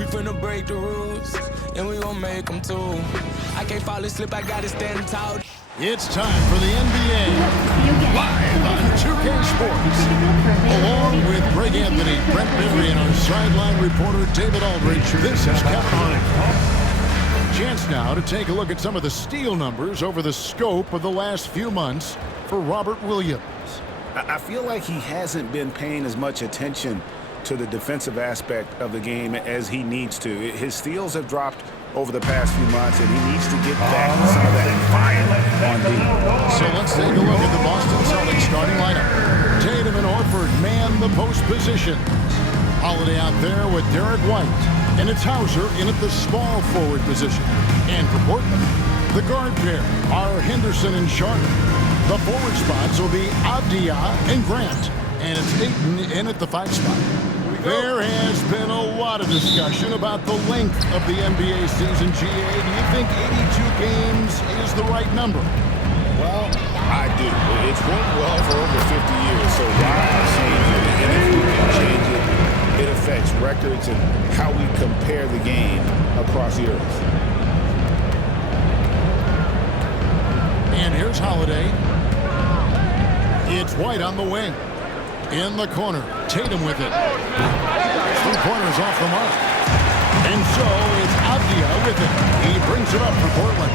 We finna break the rules, and we gon' make them too. I can't fall asleep, I gotta stand tall. It's time for the NBA, live on 2K Sports. Along with Greg Anthony, Brent Berry, and our sideline reporter David Aldridge, this is Kevin Hunt. Chance now to take a look at some of the steal numbers over the scope of the last few months for Robert Williams. I feel like he hasn't been paying as much attention to the defensive aspect of the game as he needs to. His steals have dropped over the past few months, and he needs to get back some of that fire on D. So let's take a look at the Boston Celtics starting lineup. Tatum and Horford man the post position. Holiday out there with Derek White, and it's Hauser in at the small forward position. And for Portland, the guard pair are Henderson and Sharp. The forward spots will be Avdia and Grant, and it's Ayton in at the 5 spot. There has been a lot of discussion about the length of the NBA season, GA. Do you think 82 games is the right number? Well, I do. It's worked well for over 50 years, so why change it? And if we can change it, it affects records and how we compare the game across the earth. And here's Holiday. It's White on the wing. In the corner, Tatum with it. 3-pointers off the mark. And so it's Avdia with it. He brings it up for Portland.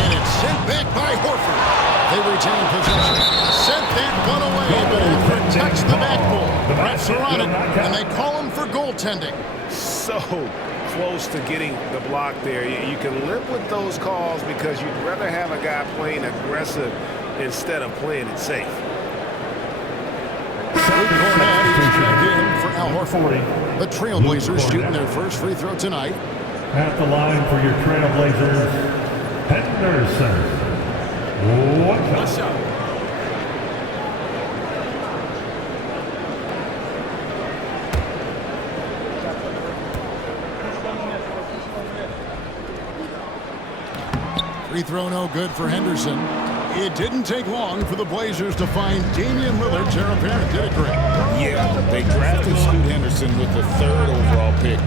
And it's sent back by Horford. They retain possession. Sent that one away, but Horford touched the backboard. The refs are on it, and they call him for goaltending. So close to getting the block there. You can live with those calls because you'd rather have a guy playing aggressive instead of playing it safe. For Al Horford. The Trailblazers shooting their first free throw tonight. At the line for your Trailblazers, Henderson. Watch out. Free throw no good for Henderson. It didn't take long for the Blazers to find Damian Lillard. Heir apparent, did it great. Yeah, they drafted Scoot Henderson with the 3rd overall pick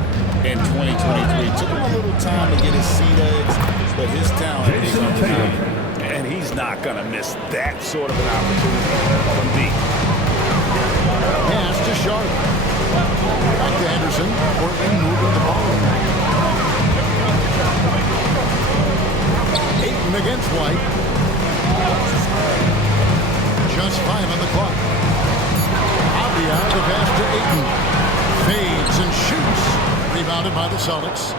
in 2023. Took him a little time to get his sea legs, but his talent is undeniable. And he's not going to miss that sort of an opportunity from D. Pass to Sharp. Back to Henderson. Portland moving the ball. Ayton against White. Just 5 on the clock. Avdia, the pass to Ayton. Fades and shoots. Rebounded by the Celtics.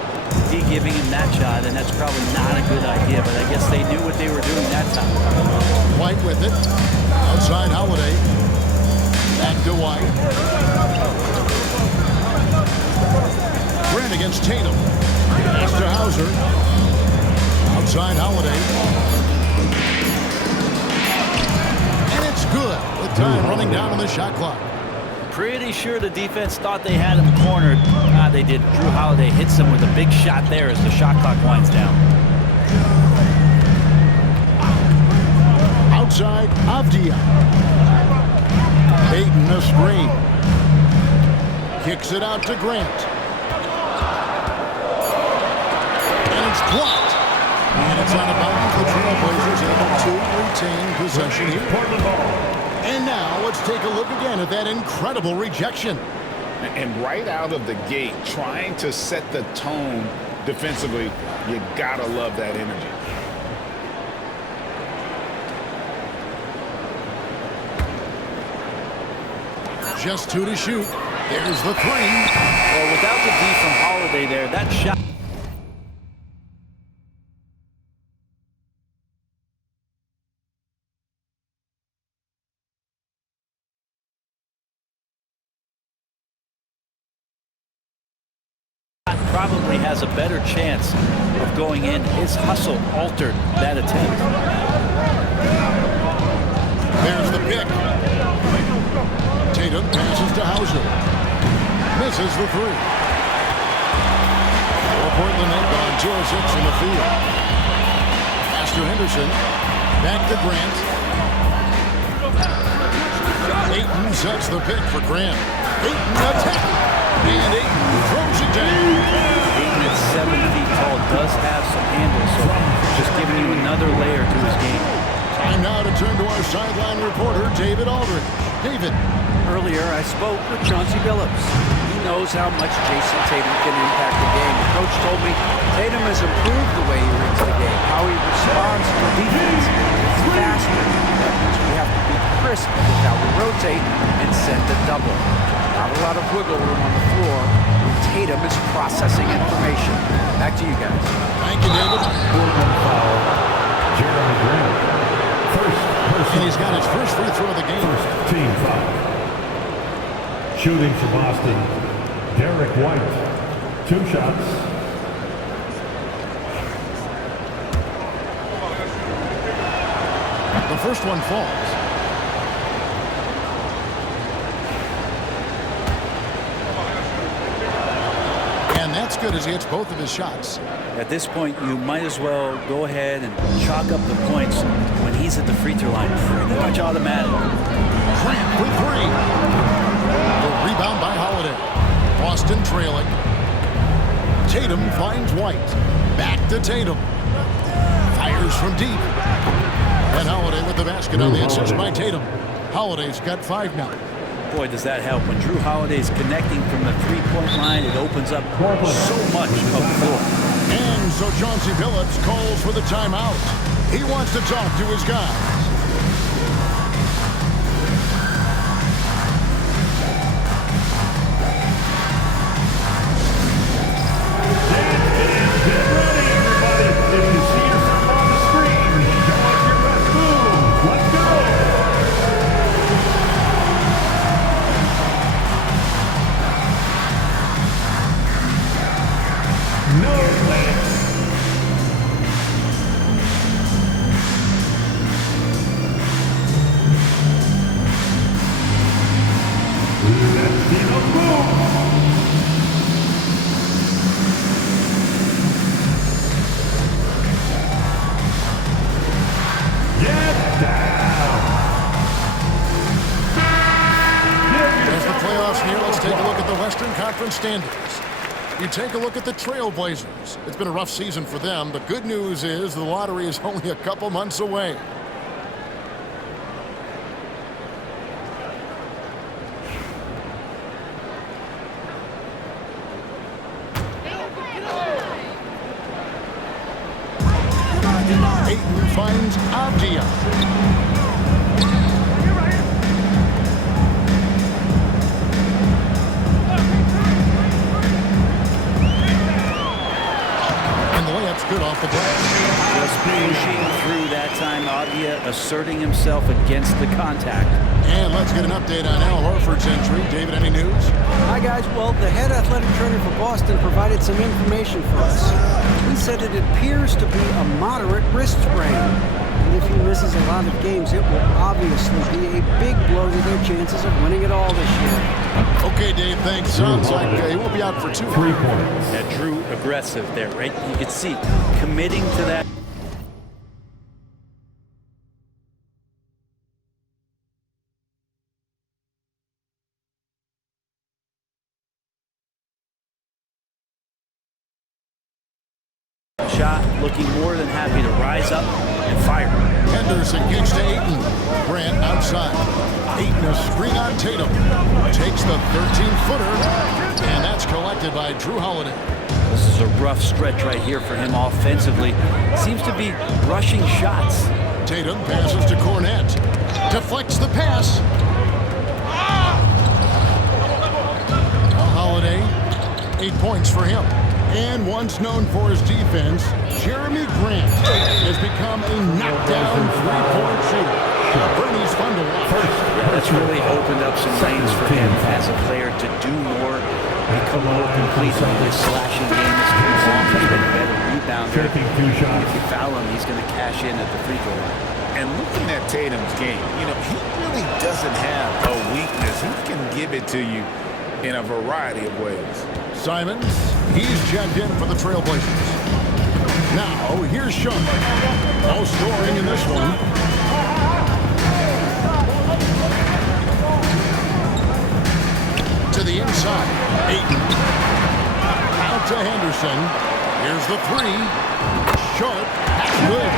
He giving him that shot, and that's probably not a good idea, but I guess they knew what they were doing that time. White with it. Outside Holiday. Back to White. Grant against Tatum. Pass to Hauser. Outside Holiday. Good, with time running down on the shot clock. Pretty sure the defense thought they had him cornered. They did. Drew Holiday hits him with a big shot there as the shot clock winds down. Outside, Avdia. Ayton a screen. Kicks it out to Grant. And it's blocked. And it's out of bounds. The Trailblazers able to retain possession here. And now let's take a look again at that incredible rejection. And right out of the gate, trying to set the tone defensively, you gotta love that energy. Just 2 to shoot. There's the 3. Well, without the D from Holiday there, that shot. Probably has a better chance of going in. His hustle altered that attempt. There's the pick. Tatum passes to Hauser. Misses the 3. For Portland, they've gone 2 of 6 in the field. Pass to Henderson. Back to Grant. Ayton sets the pick for Grant. Ayton attacking. And Ayton throws it down. Ayton at 7 feet tall does have some handle, so just giving you another layer to his game. Time now to turn to our sideline reporter, David Aldridge. David. Earlier, I spoke with Chauncey Billups. He knows how much Jason Tatum can impact the game. The coach told me Tatum has improved the way he reads the game, how he responds to defense. It's faster. That means we have to be crisp with how we rotate and send the double. Not a lot of wiggle room on the floor when Tatum is processing information. Back to you guys. Thank you, David. Jeremy Grant. And he's got his first free throw of the game. First team foul. Shooting for Boston, Derek White. 2 shots. The first one falls. And that's good as he hits both of his shots. At this point, you might as well go ahead and chalk up the points when he's at the free throw line. Pretty much automatic. Grant for 3. The rebound by Holiday. Boston trailing. Tatum finds White. Back to Tatum. Fires from deep. And Holiday with the basket on the assist by Tatum. Holiday's got 5 now. Boy, does that help. When Drew Holiday's connecting from the three-point line, it opens up so much of the floor. And so Chauncey Billups calls for the timeout. He wants to talk to his guys. Standings. You take a look at the Trailblazers. It's been a rough season for them. The good news is the lottery is only a couple months away. Ayton finds Avdia. Good off the glass. Just pushing through that time. Avdia asserting himself against the contact. And let's get an update on Al Horford's injury. David, any news? Hi, guys. Well, the head athletic trainer for Boston provided some information for us. He said it appears to be a moderate wrist sprain. And if he misses a lot of games, it will obviously be a big blow to their chances of winning it all this year. Okay, Dave, thanks. Sounds like he will be out for 2. 3 points. That Drew aggressive there, right? You could see committing to that. Shot, looking more than happy to rise up and fire. Henderson gets to Ayton. Grant outside. Ayton a screen on Tatum. Takes the 13-footer. And that's collected by Drew Holiday. This is a rough stretch right here for him offensively. Seems to be rushing shots. Tatum passes to Cornette. Deflects the pass. Holiday, 8 points for him. And once known for his defense, Jeremy Grant has become a knockdown three-point shooter. Bernie's fun to watch. Yeah, that's really opened up some lanes for him as a player to do more, become more complete. His slashing game is come along. He's been a better rebounder. Taking 2 shots. If you foul him, he's going to cash in at the free throw line. And looking at Tatum's game, you know, he really doesn't have a weakness. He can give it to you in a variety of ways. Simons, he's checked in for the Trailblazers. Now, here's Sean. No scoring in this one. To the inside. Ayton. Out to Henderson. Here's the three. Sharp. Good.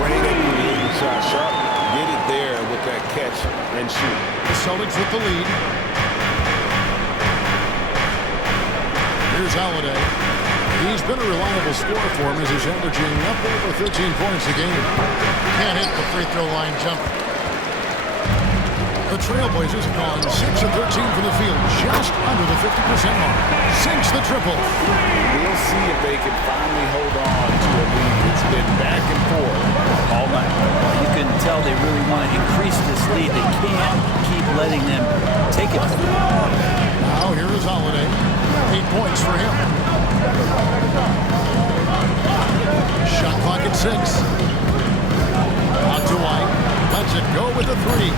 Great at creating shots. Sharp did it there with that catch and shoot. The Celtics with the lead. Here's Holiday. He's been a reliable scorer for him as he's averaging up over 13 points a game. Can't hit the free throw line jumper. The Trailblazers have gone 6 of 13 from the field, just under the 50% mark. Sinks the triple. We'll see if they can finally hold on to a lead. It's been back and forth all night. You can tell they really want to increase this lead. They can't keep letting them take it. Now here is Holiday. 8 points for him. Shot clock at 6. Out to White. Lets it go with the three.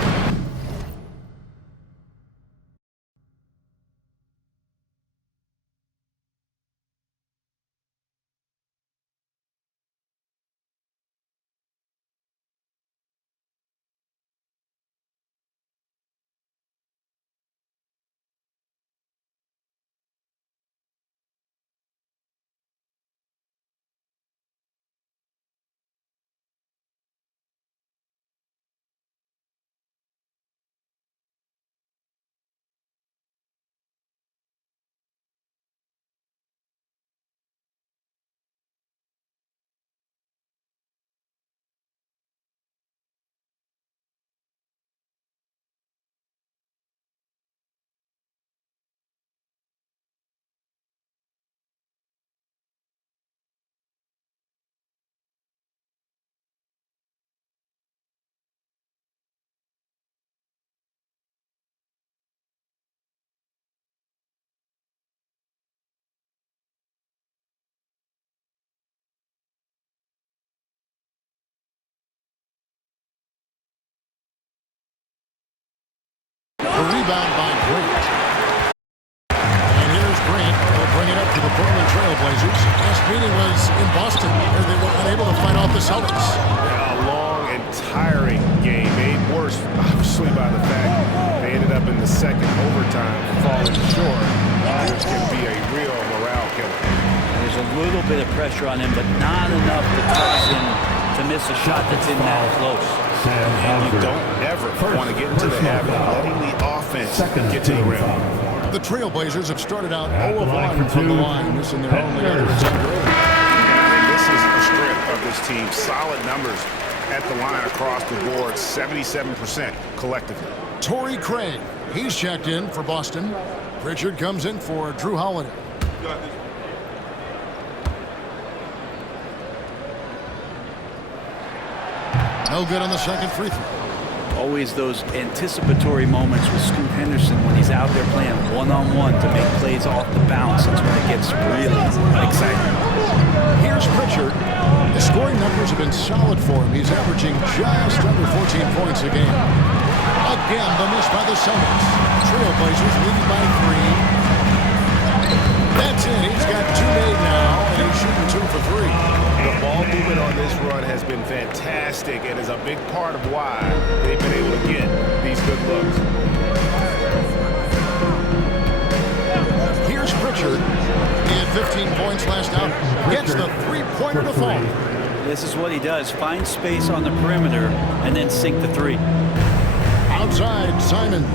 A rebound by Grant. And here's Grant. They'll bring it up to the Portland Trailblazers. Last meeting was in Boston, where they were unable to fight off the Celtics. A long and tiring game, made worse, obviously, by the fact they ended up in the second overtime falling short, which can be a real morale killer. There's a little bit of pressure on him, but not enough to cause him to miss a shot that's in that close. And you don't ever want to get into the habit of letting the offense get to the rim. The Trailblazers have started out 0-1 from the line. This in their only other attempt. And this is the strength of this team. Solid numbers at the line across the board, 77% collectively. Torrey Craig, he's checked in for Boston. Pritchard comes in for Drew Holiday. No good on the second free throw. Always those anticipatory moments with Scoot Henderson when he's out there playing one-on-one to make plays off the bounce. That's when it gets really exciting. Here's Pritchard. The scoring numbers have been solid for him. He's averaging just under 14 points a game. Again, the miss by the Celtics. Trailblazers leading by 3. That's it. He's got 2 made now, and he's shooting 2 for 3. The ball movement on this run has been fantastic and is a big part of why they've been able to get these good looks. Here's Pritchard. He had 15 points last out. Gets the three-pointer to fall. This is what he does. Find space on the perimeter and then sink the three. Outside, Simons.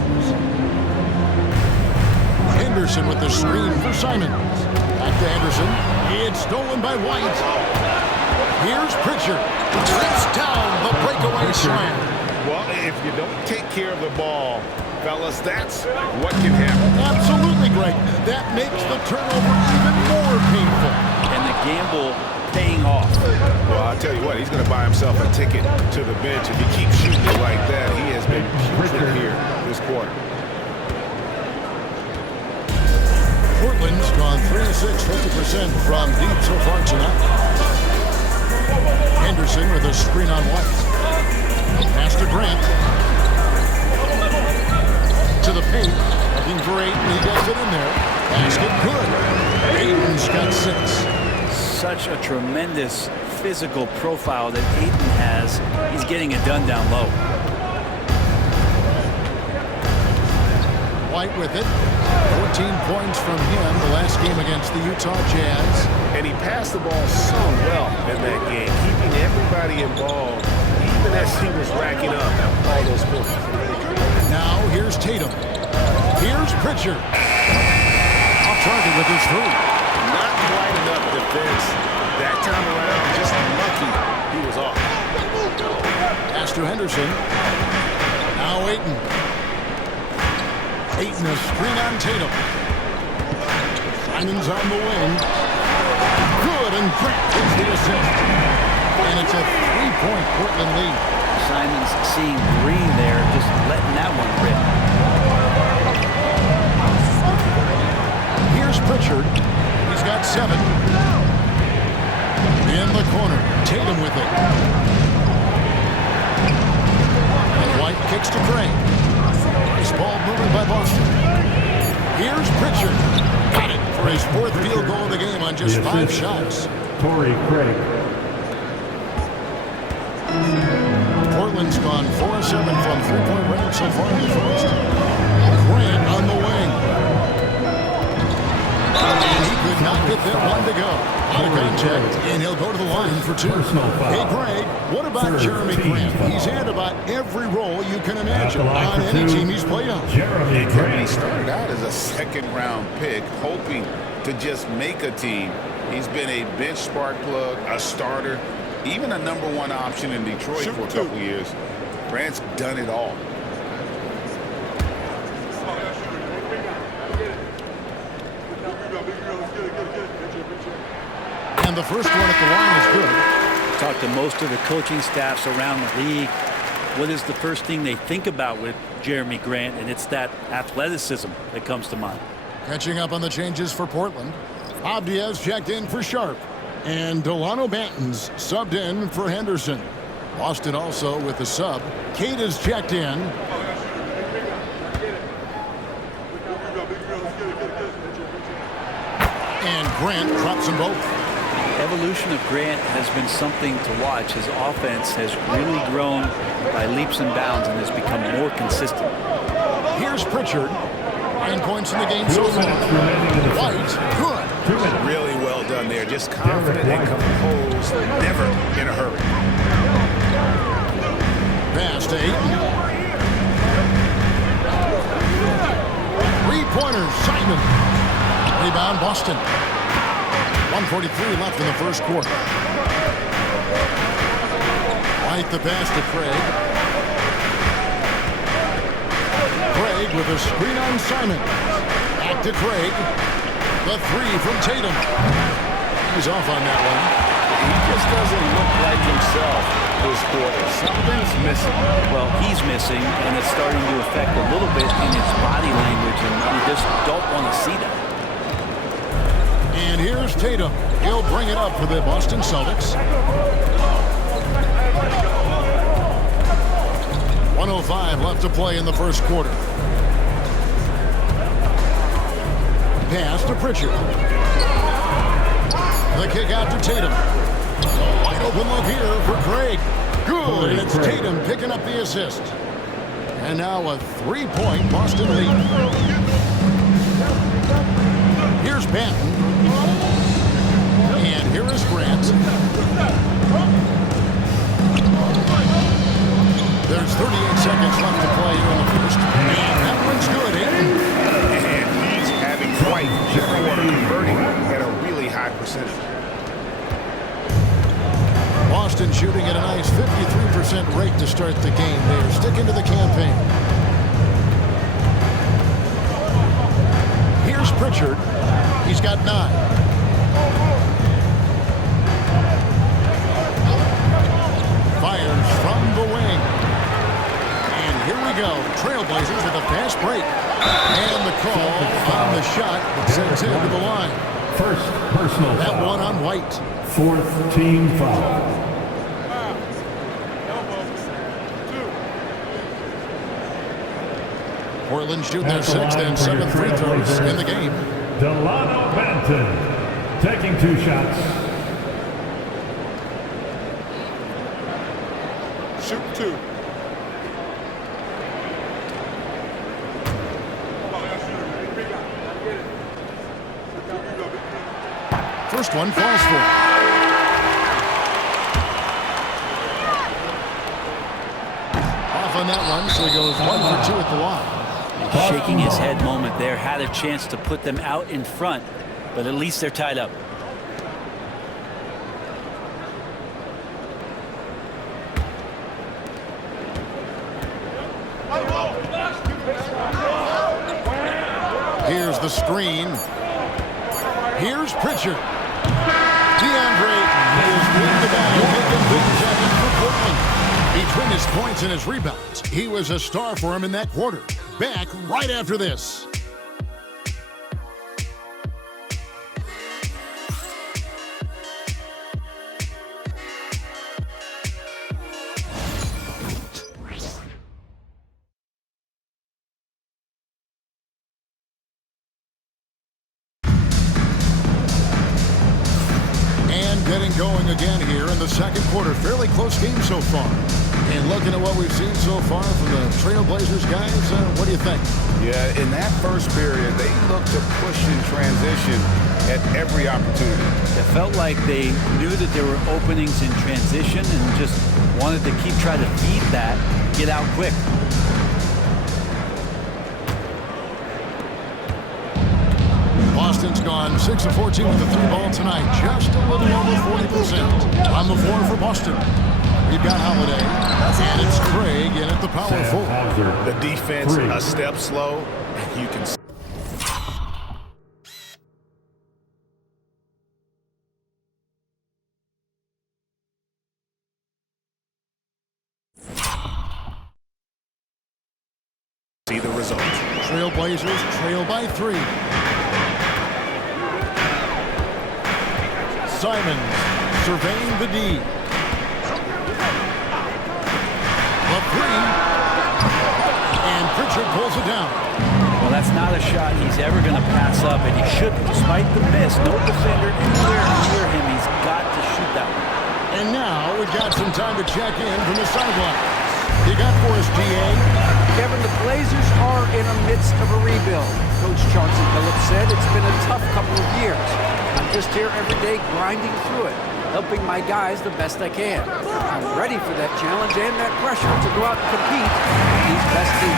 Henderson with the screen for Simons. Back to Henderson. It's stolen by White. Here's Pritchard. Trips down the breakaway slam. Well, if you don't take care of the ball, fellas, that's what can happen. Absolutely, Greg. That makes the turnover even more painful. And the gamble paying off. Well, I'll tell you what, he's going to buy himself a ticket to the bench. If he keeps shooting it like that, he has been putrid here this quarter. Portland's gone 3 of 6, 50% from deep so far tonight. Henderson with a screen on White. Pass to Grant. To the paint. Looking for Ayton. He gets it in there. Basket good. Ayton's got 6. Such a tremendous physical profile that Ayton has. He's getting it done down low. White with it. 14 points from him the last game against the Utah Jazz. And he passed the ball so well in that game, keeping everybody involved, even as he was racking up all those points. Now here's Tatum. Here's Pritchard. Off target with his three. Not quite enough defense that time around. Just lucky he was off. Pass to Henderson. Now Ayton. Ayton a screen on Tatum. Simon's on the wing. Good, and Grant gets the assist. And it's a 3-point Portland lead. Simon's seeing green there, just letting that one rip. Here's Pritchard. He's got 7. In the corner. Tatum with it. And White kicks to Craig. Nice ball moving by Boston. Here's Pritchard. Got it for his 4th field goal of the game on just 5 shots. Torrey Craig. Portland's gone 4 of 7 from 3-point range so far in the first. Grant on the wing. And he could not get that one to go. Out of contact, and he'll go to the line for 2. Hey, Greg, what about Jeremy Grant? He's had about every role you can imagine on any team he's played on. Jeremy He Grant. started out as a second-round pick, hoping to just make a team. He's been a bench spark plug, a starter, even a #1 option in Detroit for a couple years. Grant's done it all. And the first one at the line is good. Talk to most of the coaching staffs around the league. What is the first thing they think about with Jeremy Grant? And it's that athleticism that comes to mind. Catching up on the changes for Portland. Abdias checked in for Sharp. And Delano Banton's subbed in for Henderson. Boston also with the sub. Cade is checked in. And Grant drops them both. Evolution of Grant has been something to watch. His offense has really grown by leaps and bounds and has become more consistent. Here's Pritchard. 9 points in the game so far. White, good. Really well done there. Just confident and composed, never in a hurry. Pass to Ayton. 3-pointers, Simon. Rebound, Boston. 1:43 left in the first quarter. White the pass to Craig. Craig with a screen on Simon. Back to Craig. The 3 from Tatum. He's off on that one. He just doesn't look like himself this quarter. Something's missing. Well, he's missing, and it's starting to affect a little bit in his body language, and you just don't want to see that. And here's Tatum. He'll bring it up for the Boston Celtics. 1:05 left to play in the first quarter. Pass to Pritchard. The kick out to Tatum. Wide open look here for Craig. Good, and it's Tatum picking up the assist. And now a 3-point Boston lead. Here's Banton. And here is Grant. There's 38 seconds left to play here in the first. And that one's good, Ayton. And he's having quite the quarter, converting at a really high percentage. Boston shooting at a nice 53% rate to start the game. They're sticking to the campaign. Here's Pritchard. He's got 9. Fires from the wing. And here we go. Trailblazers with a fast break. And the call on the shot that sends him to the line. First personal That foul. one on White. 4th team foul. Portland shooting their At the 6th line and for your 7th free throws Trailblazers, in the game. Delano Banton taking 2 shots. Shoot 2. First one falls for him. Off on that one, so he goes 1 for 2 at the line. Shaking his head moment there. Had a chance to put them out in front, but at least they're tied up. Here's the screen. Here's Pritchard. DeAndre is winning the battle, making things happen for Portland. Between his points and his rebounds, he was a star for him in that quarter. Back right after this. Getting going again here in the second quarter. Fairly close game so far. And looking at what we've seen so far from the Trailblazers guys, what do you think? Yeah, in that first period, they looked to push in transition at every opportunity. It felt like they knew that there were openings in transition and just wanted to keep trying to feed that, get out quick. Boston's gone 6 of 14 with the 3-ball tonight. Just a little over 40%. On the floor for Boston, we've got Holiday, and it's Craig in at the power forward. The defense a step slow. You can see the result. Trailblazers trail by 3. Simons surveying the D. The 3. And Pritchard pulls it down. Well, that's not a shot he's ever going to pass up, and he shouldn't. Despite the miss, no defender anywhere near him. He's got to shoot that one. And now we've got some time to check in from the sideline. You got for us, DA? Kevin, the Blazers are in the midst of a rebuild. Coach Chauncey Billups said it's been a tough couple of years. I'm just here every day grinding through it, helping my guys the best I can. I'm ready for that challenge and that pressure to go out and compete with these best teams.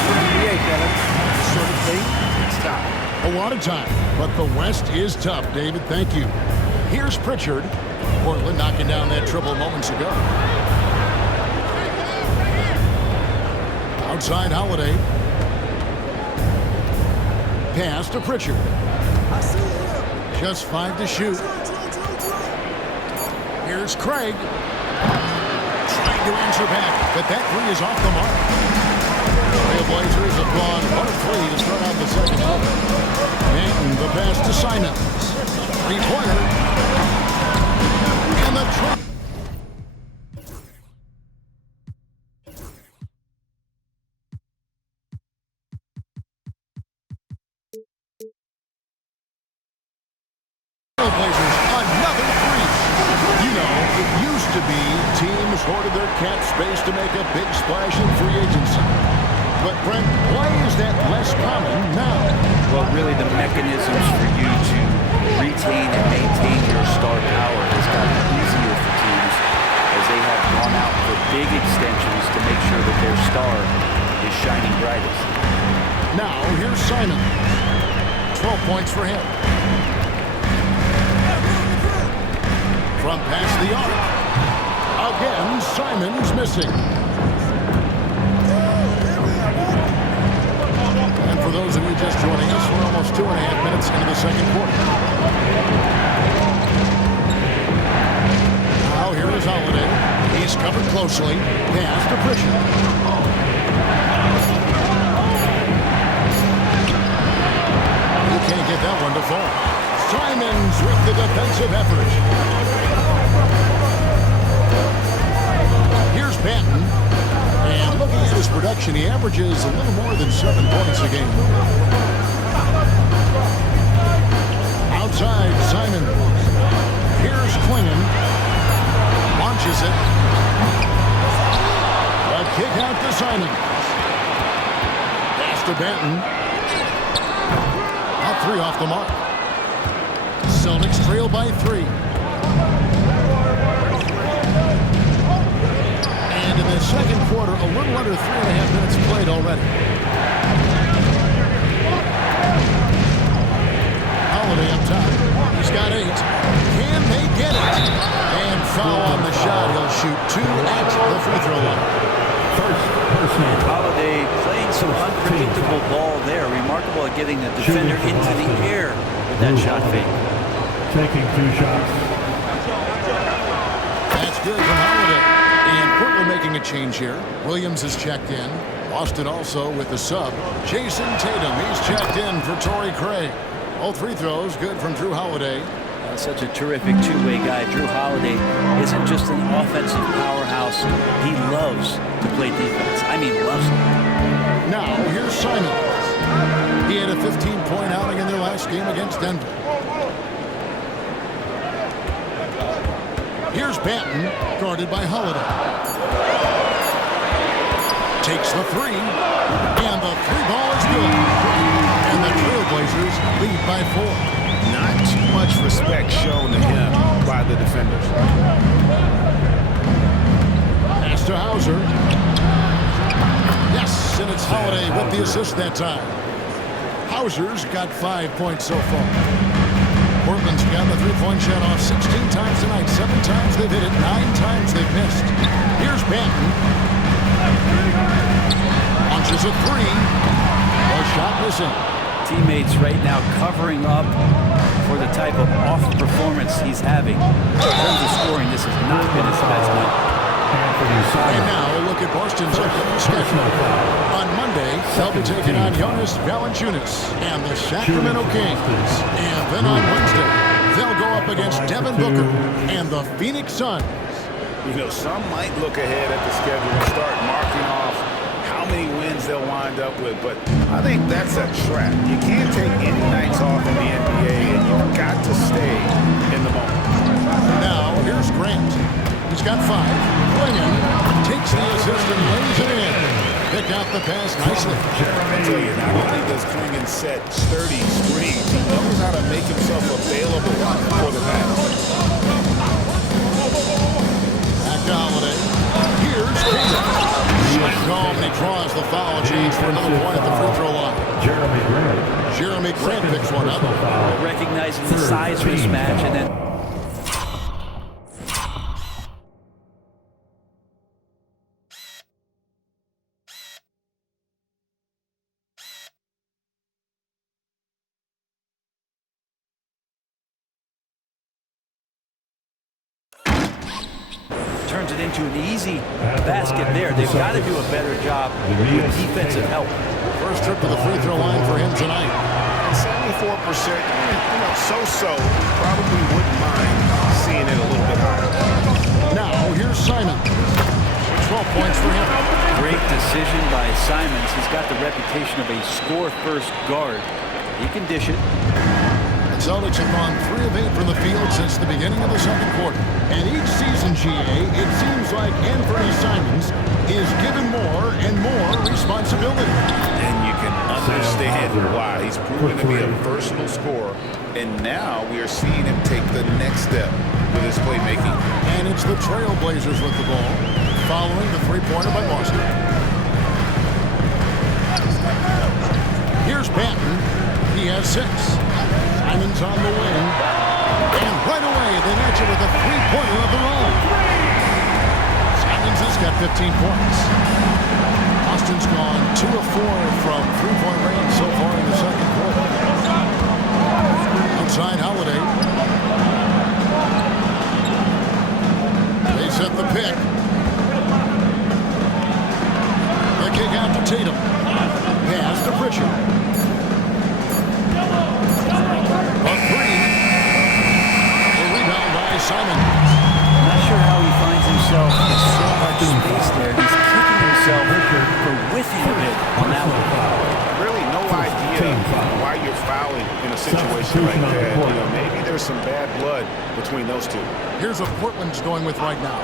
For the NBA, Kevin, this sort of thing takes time. A lot of time, but the West is tough, David. Thank you. Here's Pritchard. Portland knocking down that triple moments ago. Outside Holiday. Pass to Pritchard. Just 5 to shoot. Here's Craig. Trying to answer back, but that 3 is off the mark. The Blazers have gone 1 of 3 to start out the second quarter. And the pass to Simons. 3-pointer. And the drop. Blazers, another 3. You know, it used to be teams hoarded their cap space to make a big splash in free agency. But, Brent, why is that less common now? Well, really the mechanisms for you to retain and maintain your star power has gotten easier for teams as they have gone out for big extensions to make sure that their star is shining brightest. Now, here's Simon. 12 points for him. From past the arc. Again, Simon's missing. And for those of you just joining us, we're almost 2.5 minutes into the second quarter. Now here is Holiday. He's covered closely. Pass to Pritchard. You can't get that one to fall. Simons with the defensive effort. Here's Banton. And looking at his production, he averages a little more than 7 points a game. Outside, Simon. Here's Klingon. Launches it. A kick out to Simon. Pass to Banton. That 3 off the mark. Celtics trail by 3. And in the second quarter, a little under 3.5 minutes played already. Holiday up top. He's got 8. Can they get it? And foul on the shot. He'll shoot 2 at the free throw line. And Holiday playing some unpredictable ball there. Remarkable at getting the defender into the air with that shot fake. Taking 2 shots. That's good from Holiday. And Portland making a change here. Williams is checked in. Boston also with the sub. Jason Tatum, he's checked in for Torrey Craig. All free throws good from Drew Holiday. Such a terrific two-way guy. Drew Holiday isn't just an offensive powerhouse. He loves to play defense. I mean, loves it. Now, here's Simon. He had a 15-point outing in their last game against Denver. Here's Banton, guarded by Holiday. Takes the 3, and the 3-ball is good. And the Trailblazers lead by 4. Not too much respect shown to him by the defenders. Pass to Hauser. Yes, and it's Holiday with the assist that time. Hauser's got 5 points so far. Portland's got the three-point shot off 16 times tonight. 7 times they've hit it, 9 times they've missed. Here's Banton. Launches a 3. A shot missing. Teammates right now covering up for the type of off performance he's having. In terms of scoring, this has not been his best night. And now a look at Boston's upcoming schedule. On Monday, they'll be taking on Jonas Valanciunas and the Sacramento Kings. And then on Wednesday, they'll go up against Devin Booker and the Phoenix Suns. You know, some might look ahead at the schedule and start marking off how many wins they'll wind up with, but I think that's a trap. You can't take any nights off in the NBA, and you've got to stay in the moment. Now, here's Grant. He's got 5. Clingan takes the assist and lays it in. Pick out the pass nicely. I tell you, not only does Clingan set sturdy screens, he knows how to make himself available for the pass. Back to Holiday. Here's Tatum. And he draws the foul, change for another point at the free throw line. Jeremy Grant picks one up. Recognizing the size mismatch and then turns it into an easy basket there. They've got to do a better job with defensive help. First trip to the free throw line for him tonight. 74%, so-so. Probably wouldn't mind seeing it a little bit higher. Now, here's Simon. 12 points for him. Great decision by Simons. He's got the reputation of a score-first guard. He can dish it. The Celtics have gone 3 of 8 from the field since the beginning of the second quarter. And each season, GA, it seems like Anthony Simons is given more and more responsibility. And you can understand why. He's proven to be a versatile scorer, and now we are seeing him take the next step with his playmaking. And it's the Trailblazers with the ball, following the three-pointer by Boston. Here's Banton. He has 6. Simon's on the wing. And right away, they match it with a three-pointer of their own. Simons has got 15 points. Boston's gone 2 of 4 from three-point range so far in the second quarter. Outside Holiday. They set the pick. The kick out to Tatum. Pass to Pritchard. A 3. The rebound by Simon. Not sure how he finds himself in so much space there. He's kicking himself for whiffing a bit on that one. Really no idea why you're fouling in a situation like that. Maybe there's some bad blood between those two. Here's what Portland's going with right now.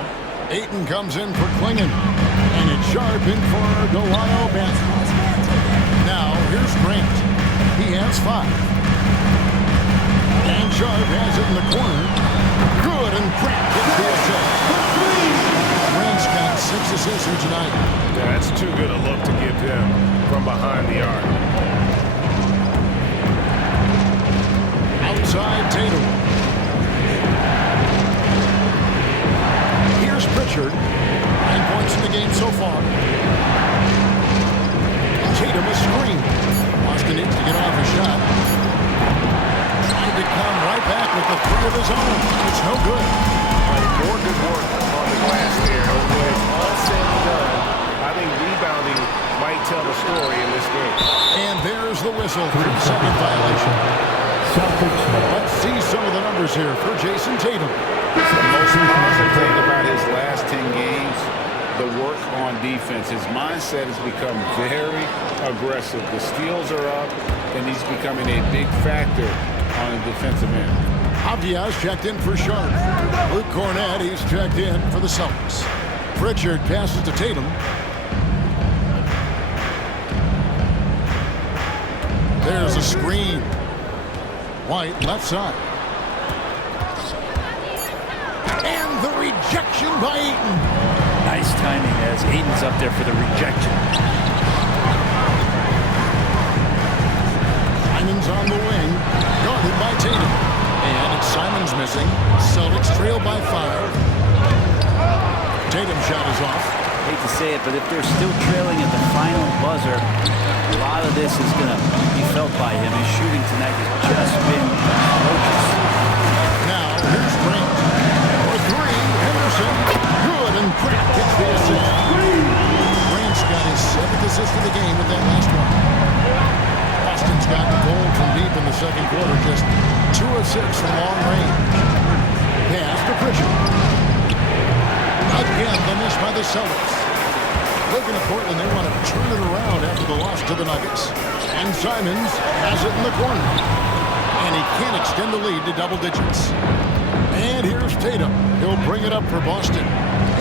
Ayton comes in for Clingan. And it's Sharp in for Delano Banton. Now, here's Grant. He has 5. And Sharp has it in the corner. Good, and Grant gets the assist. Grant's got 6 assists here tonight. Yeah, that's too good a look to give him from behind the arc. Outside Tatum. Here's Pritchard. 9 points in the game so far. Tatum a screen. Boston needs to get off a shot. Trying to come right back with the 3 of his own. It's no good. More good work on the glass there. When it's all said and done, I think rebounding might tell the story in this game. And there's the whistle. 3-second violation. Let's see some of the numbers here for Jason Tatum. The most positive thing about his last 10 games, the work on defense. His mindset has become very aggressive. The steals are up, and he's becoming a big factor on the defensive end. Avdia's checked in for Sharp. Luke Cornett, he's checked in for the Celtics. Pritchard passes to Tatum. There's a screen. White, left side. And the rejection by Ayton. Nice timing as Ayton's up there for the rejection. Simon's on the wing, guarded by Tatum. And it's Simon's missing. Celtics trail by 5. Tatum's shot is off. Hate to say it, but if they're still trailing at the final buzzer, a lot of this is going to be felt by him. His shooting tonight has just been atrocious. Now, here's Grant. For 3, Henderson. Good, and Grant gets the assist. Grant's got his 7th assist of the game with that last one. Boston's got gold from deep in the second quarter. Just 2 of 6 from long range. Pass to Pritchard. Again, the miss by the Celtics. Looking at Portland, they want to turn it around after the loss to the Nuggets. And Simons has it in the corner. And he can't extend the lead to double digits. And here's Tatum. He'll bring it up for Boston.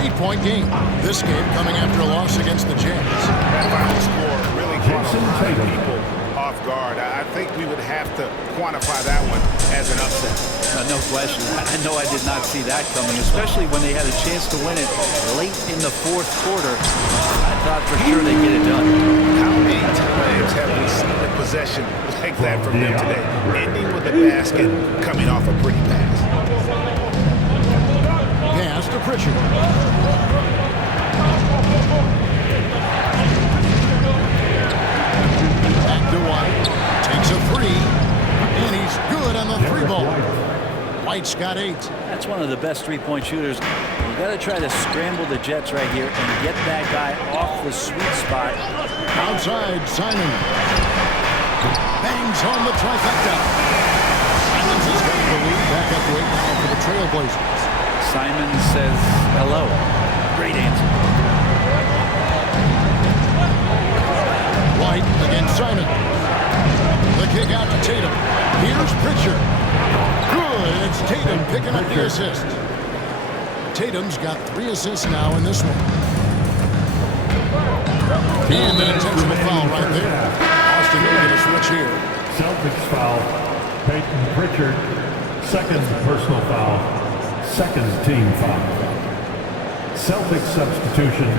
8-point game. This game coming after a loss against the Jazz. That final score really caught a lot of people off guard. I think we would have to quantify that one as an upset. No question. I know I did not see that coming, especially when they had a chance to win it late in the 4th quarter. I thought for sure they'd get it done. How many times have we seen a possession like that from them today? Ending with a basket, coming off a pretty pass. Pass to Pritchard. Back to White. Takes a 3. And he's good on the 3-ball. White's got 8. That's one of the best three-point shooters. You got to try to scramble the Jets right here and get that guy off the sweet spot. Outside, Simon. Bangs home the trifecta. Simons has got the lead. Back up to 8 now for the Trailblazers. Simon says hello. Great answer. White against Simon. The kick out to Tatum. Here's Pritchard. Good. It's Tatum picking up the assist. Tatum's got 3 assists now in this one. And an intentional foul right there. Boston will get a switch here. Celtics foul. Peyton Pritchard. 2nd personal foul. 2nd team foul. Celtics substitution.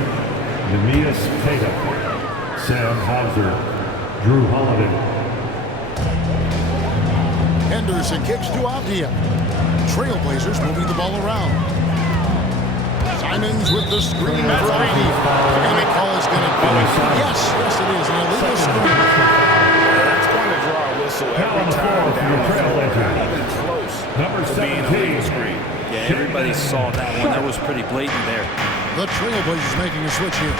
Neemias Tatum. Sam Hauser. Drew Holiday. Henderson kicks to Avdia. Trailblazers moving the ball around. Simons with the screen for Avdia. And the call is going to be. Yes, it is. An illegal screen. That's going to draw a whistle every time down the floor. Not even close to being a legal screen. Yeah, everybody saw that one. That was pretty blatant there. The Trailblazers making a switch here.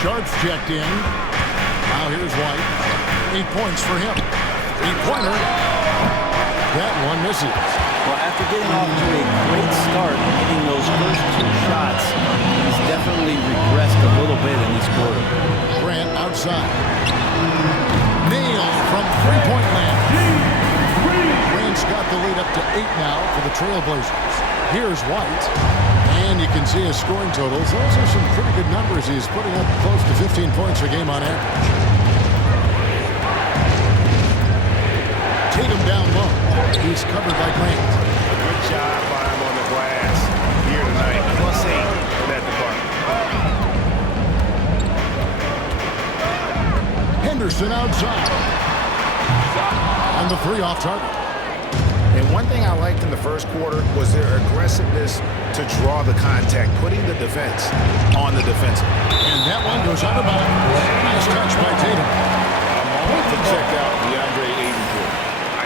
Sharp's checked in. Now here's White. 8 points for him. 3-pointer. That one misses. Well, after getting off to a great start, hitting those first 2 shots, he's definitely regressed a little bit in this quarter. Grant outside. Nailed from 3-point land. Grant's got the lead up to 8 now for the Trailblazers. Here's White. And you can see his scoring totals. Those are some pretty good numbers. He's putting up close to 15 points a game on average. Tatum down low. He He's covered by Grant. Good job by him on the glass here tonight. +8 in that department. Henderson outside. And the 3 off target. And one thing I liked in the first quarter was their aggressiveness to draw the contact, putting the defense on the defensive. And that one goes out of bounds. Nice touch by Tatum. A moment to check out DeAndre Ayton.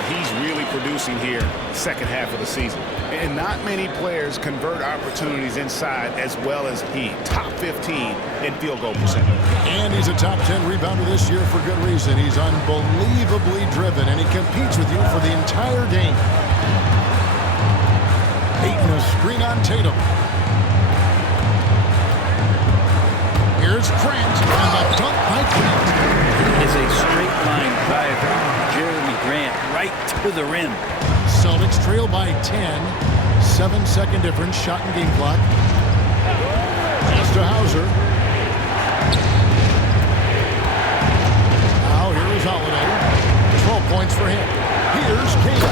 He's really producing here second half of the season. And not many players convert opportunities inside as well as he. Top 15 in field goal percentage. And he's a top 10 rebounder this year for good reason. He's unbelievably driven, and he competes with you for the entire game. Ayton, a screen on Tatum. Here's Grant, and the dunk by Grant. Is a straight line driver. Jeremy Grant right to the rim. Celtics trail by 10. 7-second difference. Shot and game clock. Pass to Hauser. Now here is Holiday. 12 points for him. Here's Tatum.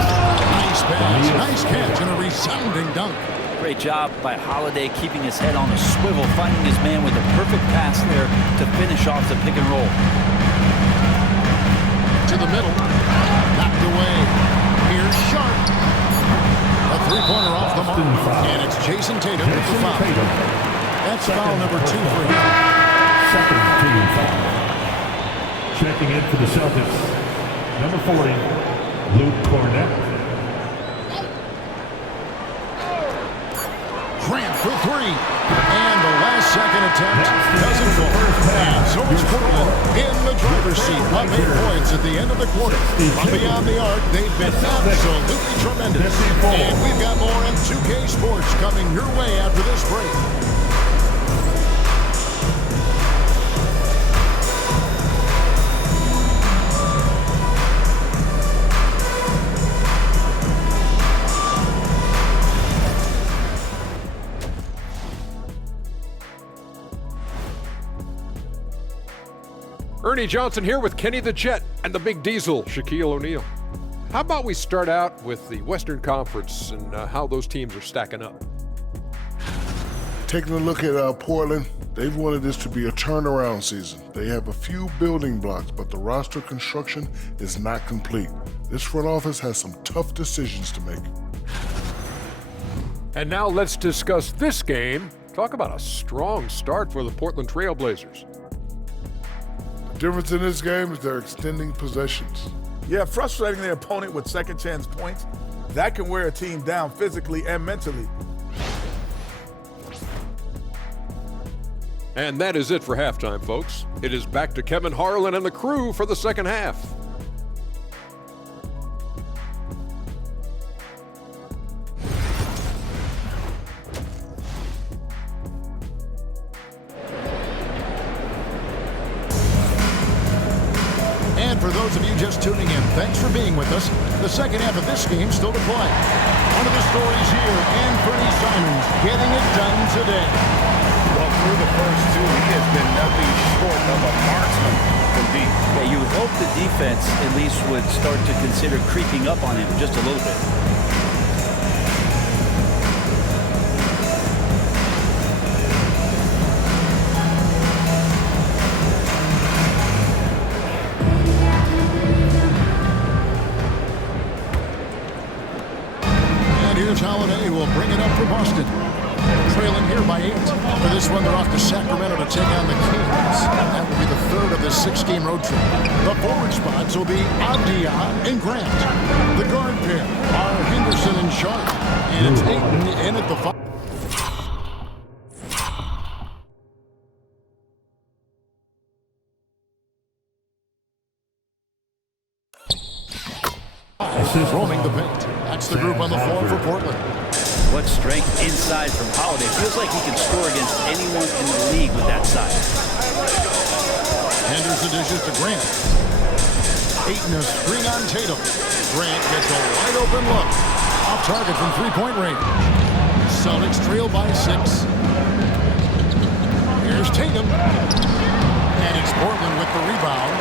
Nice pass. Nice catch and a resounding dunk. Great job by Holiday keeping his head on a swivel, finding his man with a perfect pass there to finish off the pick and roll. To the middle. Knocked away. Here's Sharp. A 3-pointer off the mark. And it's Jason Tatum with the foul. That's foul number 2 for him. Second team foul. Checking in for the Celtics, number 40, Luke Cornett. Grant for 3. And the last second attempt doesn't fall. And so it's Portland in the driver's seat. Up 8 points at the end of the quarter. From beyond the arc, they've been absolutely tremendous. And we've got more M2K Sports coming your way after this break. Ernie Johnson here with Kenny the Jet and the Big Diesel, Shaquille O'Neal. How about we start out with the Western Conference and how those teams are stacking up? Taking a look at Portland, they've wanted this to be a turnaround season. They have a few building blocks, but the roster construction is not complete. This front office has some tough decisions to make. And now let's discuss this game. Talk about a strong start for the Portland Trail Blazers. The difference in this game is they're extending possessions. Yeah, frustrating their opponent with second chance points. That can wear a team down physically and mentally. And that is it for halftime, folks. It is back to Kevin Harlan and the crew for the second half. And for those of you just tuning in, thanks for being with us. The second half of this game still to play. One of the stories here, Anthony Simons getting it done today. Well, through the first 2, he has been nothing short of a marksman from deep. Yeah, you would hope the defense at least would start to consider creeping up on him just a little bit. Holiday will bring it up for Boston. Trailing here by 8. For this one, they're off to Sacramento to take on the Kings. That will be the third of this 6-game road trip. The forward spots will be Abdia and Grant. The guard pair are Henderson and Sharp. And it's Ayton in at the 5. Roaming the paint. That's the group on the floor for Portland. What strength inside from Holiday. Feels like he can score against anyone in the league with that side. Henderson dishes to Grant. Ayton a screen on Tatum. Grant gets a wide open look. Off target from 3-point range. Celtics trail by 6. Here's Tatum. And it's Portland with the rebound.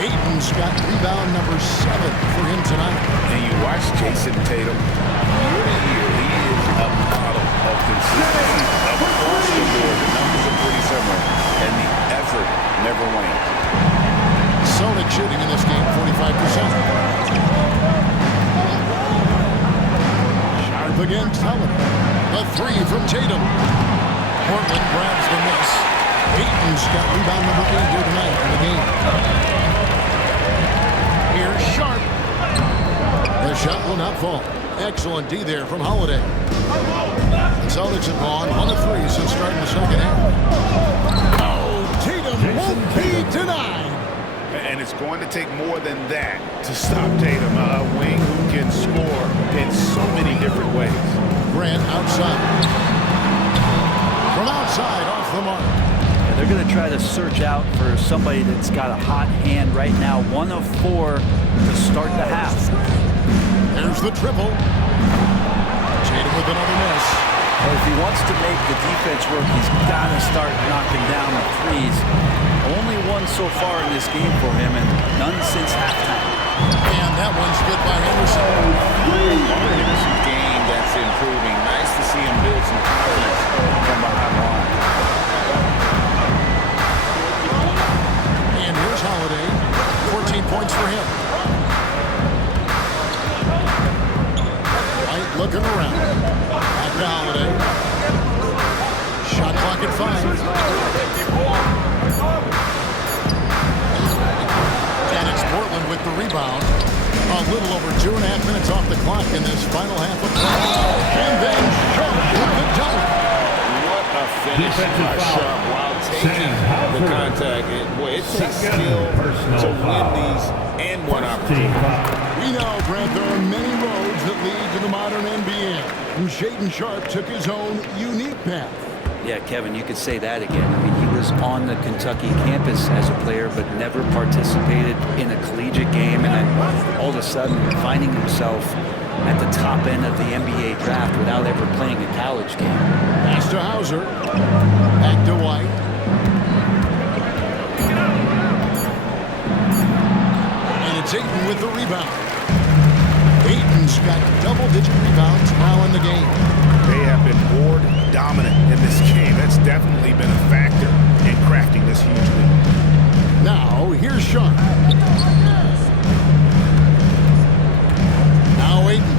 Ayton's got rebound number 7 for him tonight. And you watch Jason Tatum year to year, he is a model of consistency across the board. The numbers are pretty similar, and the effort never wanes. Celtics shooting in this game 45%. Sharp against Holiday. A 3 from Tatum. Portland grabs the miss. Ayton's got rebound number 8 here tonight in the game. Here's Sharp. The shot will not fall. Excellent D there from Holiday. The Celtics have gone 1 of 3 since starting the second half. Oh, Tatum won't be denied. And it's going to take more than that to stop Tatum, a wing who can score in so many different ways. Grant outside. From outside, off the mark. They're going to try to search out for somebody that's got a hot hand right now. 1 of 4 to start the half. There's the triple. Tatum with another miss. Well, if he wants to make the defense work, he's got to start knocking down the threes. Only 1 so far in this game for him, and none since halftime. And that one's good by Henderson. Henderson's game that's improving. Nice to see him build some confidence from behind the line. And here's Holiday. 14 points for him. White looking around. Back to Holiday. Shot clock at 5. And it's Portland with the rebound. A little over 2.5 minutes off the clock in this final half of play. And then Sharp with the dunk. What a finish by Sharp while taking the contact. It takes skill to win these and one opportunity. We know, Brent, there are many roads that lead to the modern NBA. And Shaedon Sharp took his own unique path. Yeah, Kevin, you could say that again. I mean, he was on the Kentucky campus as a player, but never participated in a collegiate game. And then all of a sudden, finding himself at the top end of the NBA draft without ever playing a college game. Pass to Hauser. Back to White. And it's Ayton with the rebound. Ayton's got double-digit rebounds now in the game. They have been board dominant in this game. That's definitely been a factor in crafting this huge lead. Now, here's Sharp. Now Ayton.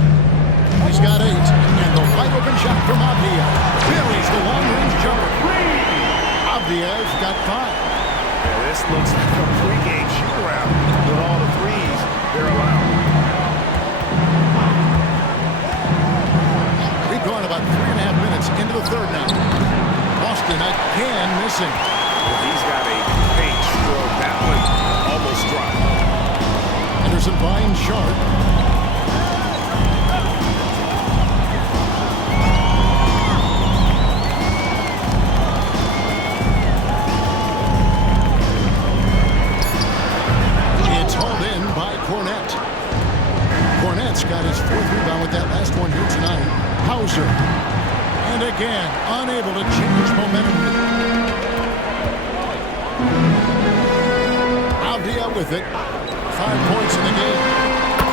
He's got 8. And the wide-open shot from Avdia. Buries the long-range jumper. Avdia's got 5. Yeah, this looks like a pregame shoot-around with all the threes they're allowing. We've gone about 3.5 minutes into the third now. Boston again missing. Well, he's got a paint stroke. That one almost dropped. Henderson finds Sharp. It's hauled in by Cornette. Cornette's got his 4th rebound with that last one here tonight. Hauser. And again, unable to change momentum. Avdia with it. 5 points in the game.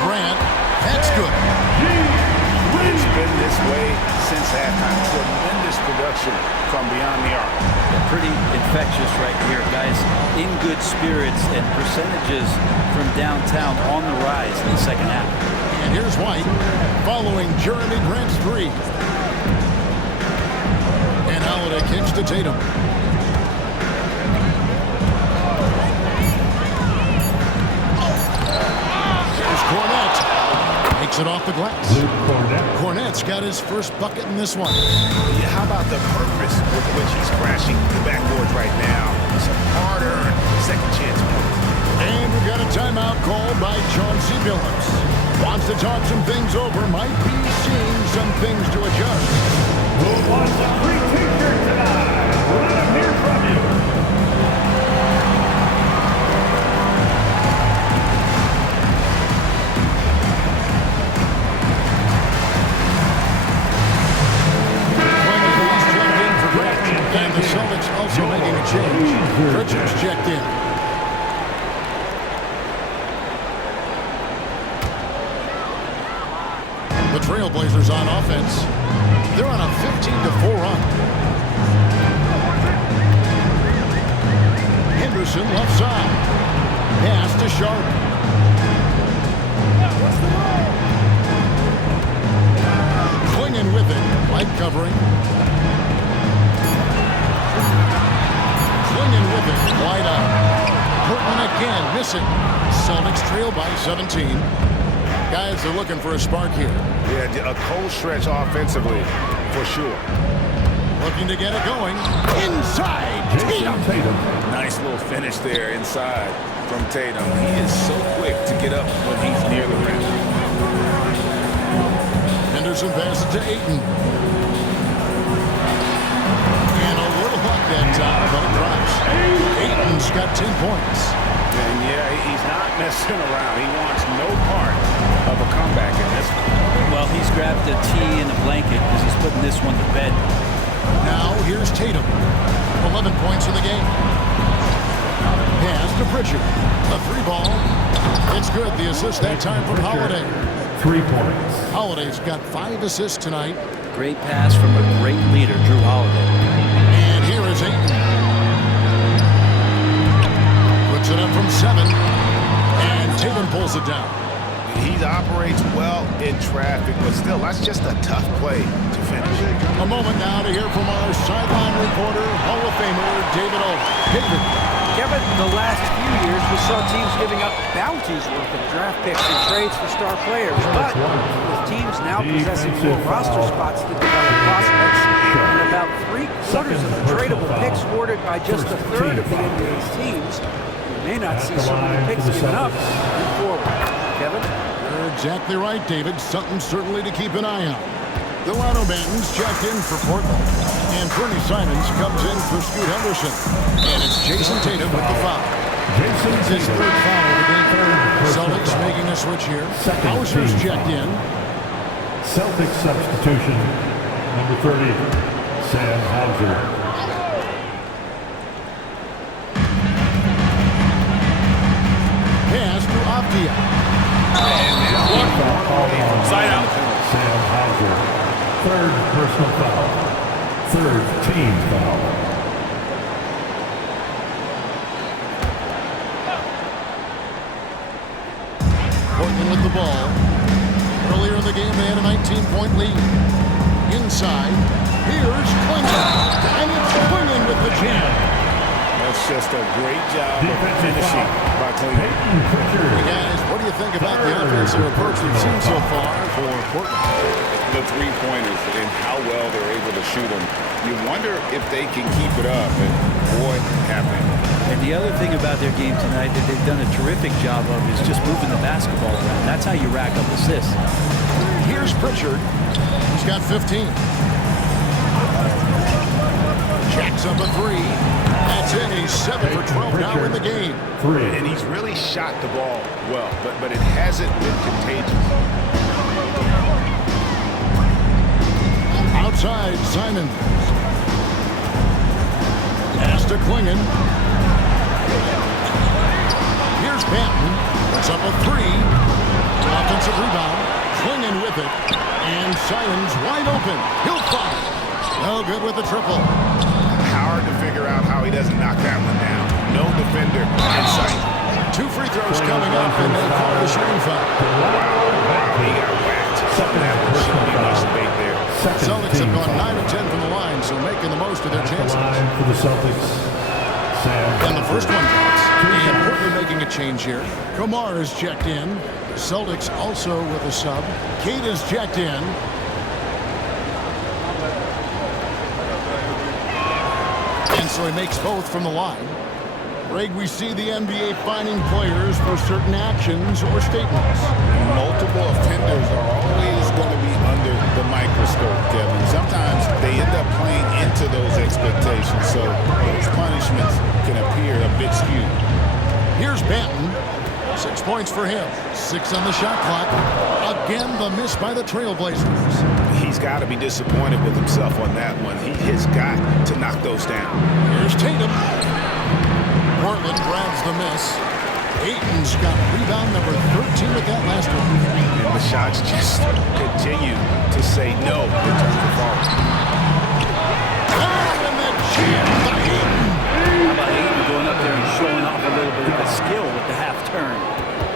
Grant, that's good. It's been this way since halftime. Tremendous production from beyond the arc. Pretty infectious right here, guys. In good spirits and percentages from downtown on the rise in the second half. And here's White following Jeremy Grant's 3. And Holiday kicks to Tatum. Here's Cornette. Makes it off the glass. Cornette's got his first bucket in this one. Yeah, how about the purpose with which he's crashing the backboards right now? Some hard-earned second chance points. And we've got a timeout called by Chauncey Billups. Wants to talk some things over, might be seeing some things to adjust. Who wants a free t-shirt tonight? Let them hear from you. And the Celtics also making a change. Pritchard's checked in. The Trailblazers on offense. They're on a 15-4 run. Henderson left side. Pass to Sharp. Clinging with it. Light covering. Clinging with it. Wide out. Portland again missing. Celtics trail by 17. Guys are looking for a spark here. Yeah, a cold stretch offensively, for sure. Looking to get it going. Inside. Tatum. Nice little finish there inside from Tatum. He is so quick to get up when he's near the rim. Henderson passes to Ayton. And a little luck that time, but it drops. Ayton's got 10 points. And yeah, he's not messing around. He wants no part of a comeback in this one. Well, he's grabbed a tee and a blanket because he's putting this one to bed. Now here's Tatum. 11 points in the game. Pass to Pritchard. A 3-ball. It's good. The assist that time from Holiday. 3 points. Holiday's got 5 assists tonight. Great pass from a great leader, Drew Holiday. And here is Ayton. Puts it up from 7. And Tatum pulls it down. He operates well in traffic, but still, that's just a tough play to finish. A moment now to hear from our sideline reporter, Hall of Famer David O. David. Kevin, the last few years we saw teams giving up bounties worth of draft picks and trades for star players, but with teams now possessing more roster spots to develop prospects, and about 3/4 of the tradable picks awarded by just a third of the NBA's teams, we may not see so many picks given up moving forward. Kevin? You're exactly right, David. Something certainly to keep an eye on. The Lotto Bantons checked in for Portland. And Bernie Simons comes in for Scoot Henderson. And it's Jason Tatum with the foul. It's his 3rd foul of the game. Celtics making a switch here. Hauser's checked in. Celtics substitution, number 30, Sam Hauser. Pass to Avdia. Side out. Sam Hauser. 3rd personal foul. 3rd team foul. Portland with the ball. Earlier in the game, they had a 19-point lead. Inside, here's Clinton. And it's Clinton with the jam. That's just a great job of finishing by Cleveland. Hey guys, what do you think about the offensive approach we've seen so far for Portland? The three-pointers and how well they're able to shoot them. You wonder if they can keep it up, and boy, have they. And the other thing about their game tonight that they've done a terrific job of is just moving the basketball around. That's how you rack up assists. Here's Pritchard. He's got 15. Jacks up a 3. That's it. He's 7 for 12 now in the game. 3. And he's really shot the ball well, but it hasn't been contagious. Outside, Simon. Pass to Clingan. Here's Banton. Puts up a 3. Offensive rebound. Clingan with it. And Simons wide open. He'll fire. No good with the triple. Hard to figure out how he doesn't knock that one down. No defender in sight. 2 free throws coming up, and they call the shooting foul. Wow, he got whacked. Something happened to shoot me much debate there. Celtics have gone 9 of 10 from the line, so making the most of their chances. For the Celtics, Sam. And the first one counts. And Portland making a change here. Komar is checked in. The Celtics also with a sub. Kate is checked in. And so he makes both from the line. Greg, we see the NBA fining players for certain actions or statements. Multiple offenders are always going to be under the microscope, Kevin. Sometimes they end up playing into those expectations, so those punishments can appear a bit skewed. Here's Banton. 6 points for him. 6 on the shot clock. Again, the miss by the Trailblazers. He's got to be disappointed with himself on that one. He has got to knock those down. Here's Tatum. Portland grabs the miss. Ayton's got rebound number 13 with that last one. And the shots just continue to say no in terms of falling. Oh, and that jam by Ayton. How about Ayton going up there and showing off a little bit of a skill with the half turn?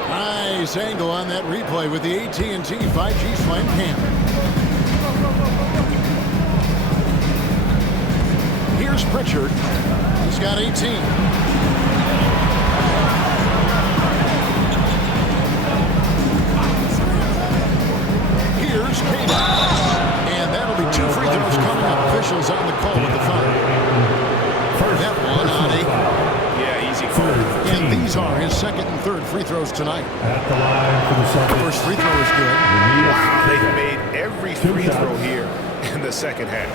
Nice angle on that replay with the AT&T 5G Slam Cam. Here's Pritchard. He's got 18. Here's Kata. And that'll be 2 free throws coming up. Officials on the call with the foul. That one on Ayton. Yeah, easy call. And these are his second and third free throws tonight. At the line for the Celtics. First free throw is good. Wow, they've made every free throw here in the second half.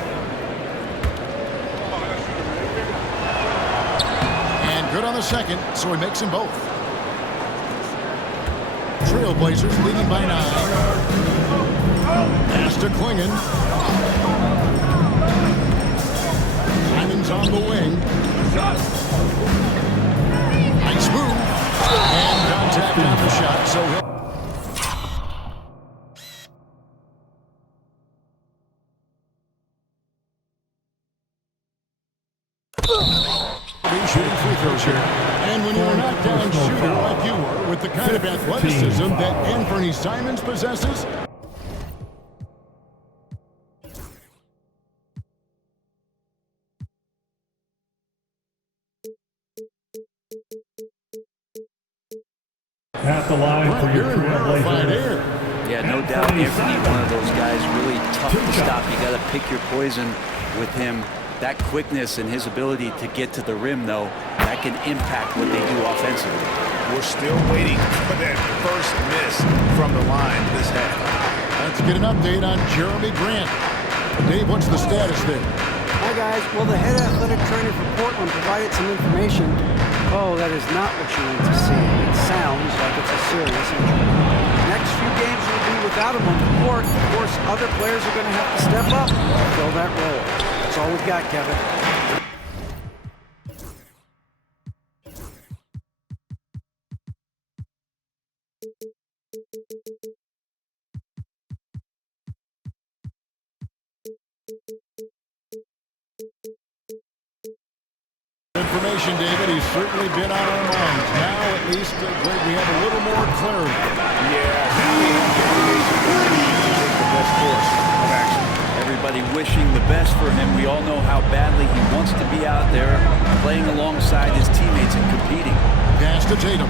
And good on the second, so he makes them both. Trailblazers leading by 9. Pass to Klingon. Simon's on the wing. Nice move. And contact on the shot, so he'll... shooting free throws here. And when you're a knockdown shooter like you are, with the kind of athleticism that Anthony Simons possesses, At the line for your Trailblazers. Yeah, no doubt Anthony, one of those guys, really tough to stop. You got to pick your poison with him. That quickness and his ability to get to the rim, though, that can impact what they do offensively. We're still waiting for that first miss from the line this half. Let's get an update on Jeremy Grant. Dave, what's the status there? Hi, guys. Well, the head athletic trainer for Portland provided some information. Oh, that is not what you want to see. It sounds like it's a serious injury. The next few games will be without him on the court. Of course, other players are going to have to step up and fill that role. That's all we've got, Kevin. Information, David. He's certainly been on our minds. Now, at least, Greg, we have a little more clarity. Yeah, now we have to take the best course of action. Everybody wishing the best for him. We all know how badly he wants to be out there playing alongside his teammates and competing. Pass to Tatum.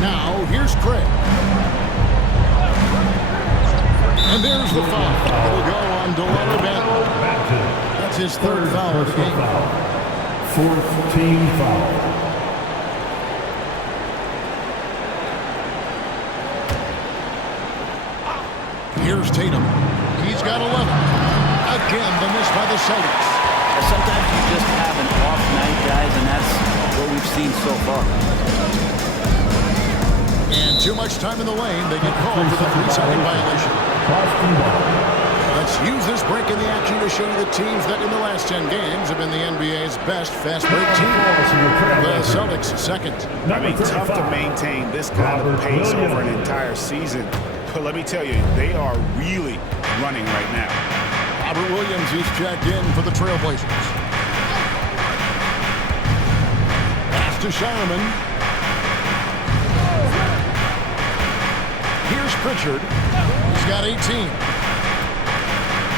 Now, here's Craig. And there's the foul. It'll go on Delano Banton. That's his third foul of the game. Fourth team foul. Here's Tatum. He's got 11. Again, the miss by the Celtics. Sometimes you just have an off night, guys, and that's what we've seen so far. And too much time in the lane. They get called for the 3-second violation. Let's use this break in the action to show you the teams that in the last 10 games have been the NBA's best fast break team. The Celtics second. I mean, tough to maintain this kind of pace over an entire season. But let me tell you, they are really running right now. Robert Williams is checked in for the Trailblazers. Pass to Shireman. Here's Pritchard. He's got 18.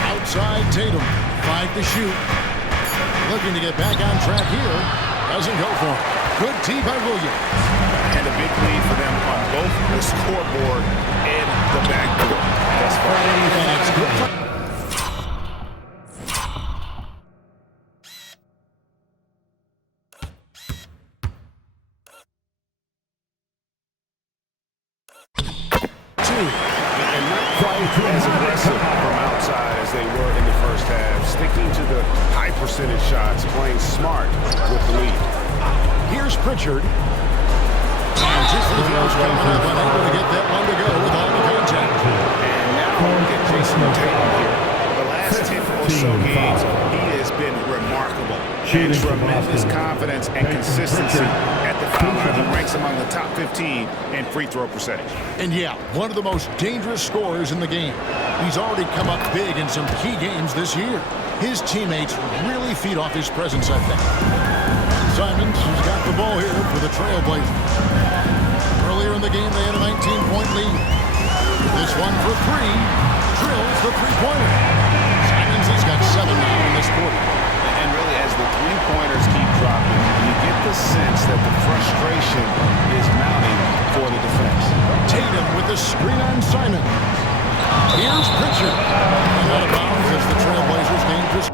Outside Tatum. 5 to shoot. Looking to get back on track here. Doesn't go for it. Good tee by Williams. And a big lead for them on both the scoreboard and the backboard. That's fine. And it's good. As aggressive from outside as they were in the first half, sticking to the high percentage shots, playing smart with the lead. Here's Pritchard. And just the throws coming up, unable to get that one to go with all the contact. And now look at Jason Tatum here. The last 10 or so games, he has been remarkable. And tremendous confidence and consistency at the foul line. He ranks ranks among the top 15 in free throw percentage. And yeah, one of the most dangerous scorers in the game. He's already come up big in some key games this year. His teammates really feed off his presence, I think. Simons has got the ball here for the Trailblazers. Earlier in the game, they had a 19-point lead. This one for three. Drills the three-pointer. Simons has got 7 now in this quarter. And really, as the three-pointers keep dropping, you get the sense that the frustration is mounting for the defense. Tatum with the screen on Simon. Here's Pritchard. And out of bounds as the Trailblazers gain just.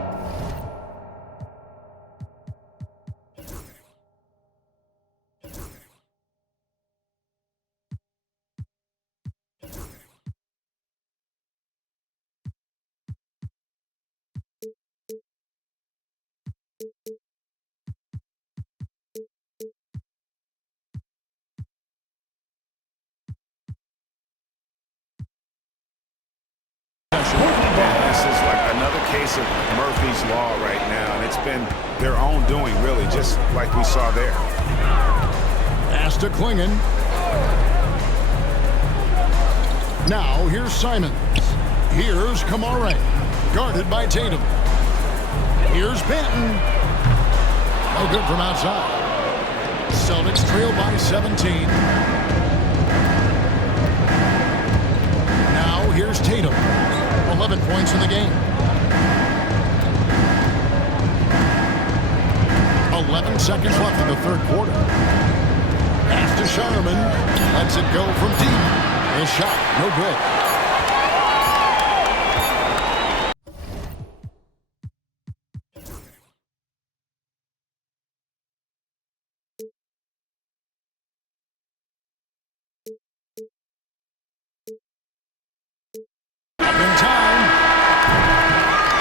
This is like another case of Murphy's Law right now, and it's been their own doing, really, just like we saw there. Pass to Klingon. Now, here's Simons. Here's Kamare. Guarded by Tatum. Here's Benton. No good from outside. Celtics trail by 17. Now, here's Tatum. 11 points in the game. 11 seconds left in the third quarter. Pass to Sharman. Lets it go from deep. His shot, no good. Up in time.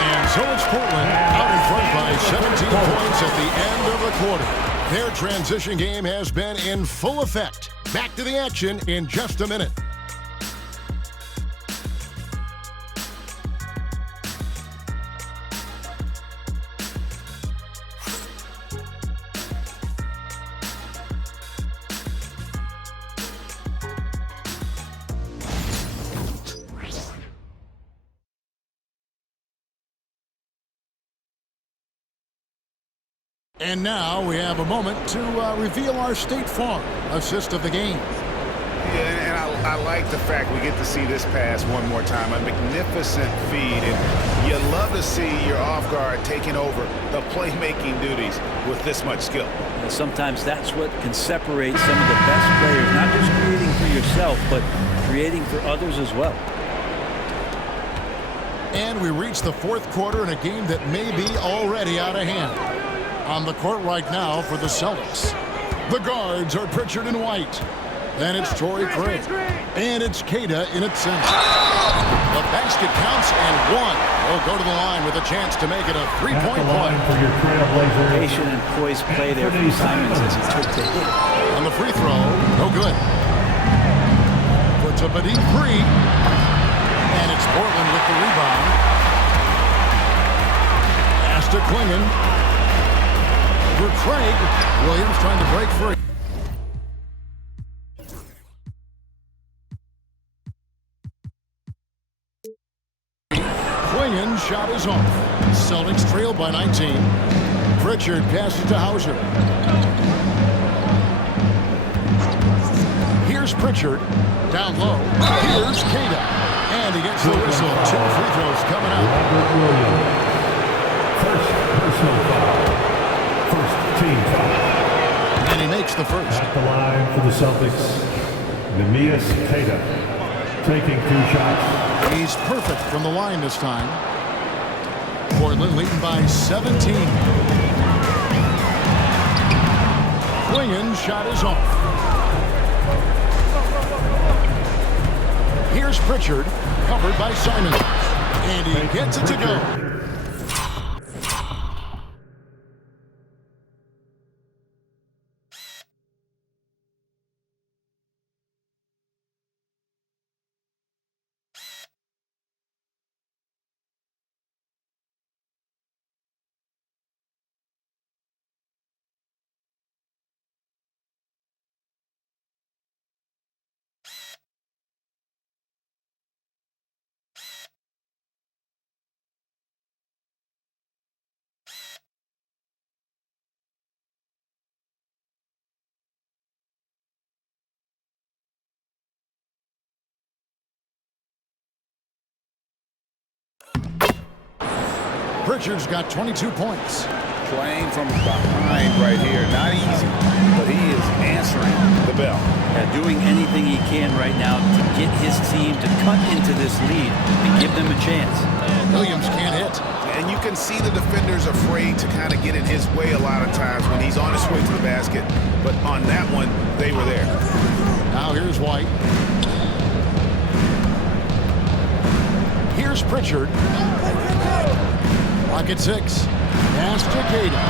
And so it's Portland out in front by 17 points at the end of the quarter. Their transition game has been in full effect. Back to the action in just a minute. And now we have a moment to reveal our State Farm assist of the game. Yeah, and I like the fact we get to see this pass one more time. A magnificent feed, and you love to see your off guard taking over the playmaking duties with this much skill. And sometimes that's what can separate some of the best players, not just creating for yourself, but creating for others as well. And we reach the fourth quarter in a game that may be already out of hand. On the court right now for the Celtics. The guards are Pritchard and White. Then it's Torrey Craig. And it's Queta in its center. The basket counts and one. Will go to the line with a chance to make it a three-point play. For your Trailblazer. Patient and poised play there from Simons as he took the hit. On the free throw, no good. Puts up a deep three. And it's Portland with the rebound. Pass to Klingon. For Craig. Williams trying to break free. Klingon's shot is off. Celtics trail by 19. Pritchard passes to Hauser. Here's Pritchard. Down low. Here's Queta. And he gets the whistle. 2 free throws coming out. Robert Williams. First personal foul. First team foul. And he makes the first. At the line for the Celtics, Neemias Queta taking 2 shots. He's perfect from the line this time. Portland leading by 17. Klingon's shot is off. Here's Pritchard, covered by Simons. And he gets it to go. Pritchard's got 22 points. Playing from behind right here. Not easy, but he is answering the bell. Doing anything he can right now to get his team to cut into this lead and give them a chance. Williams can't hit. And you can see the defenders afraid to kind of get in his way a lot of times when he's on his way to the basket. But on that one, they were there. Now here's White. Here's Pritchard. Lock at 6. Pass to Queta.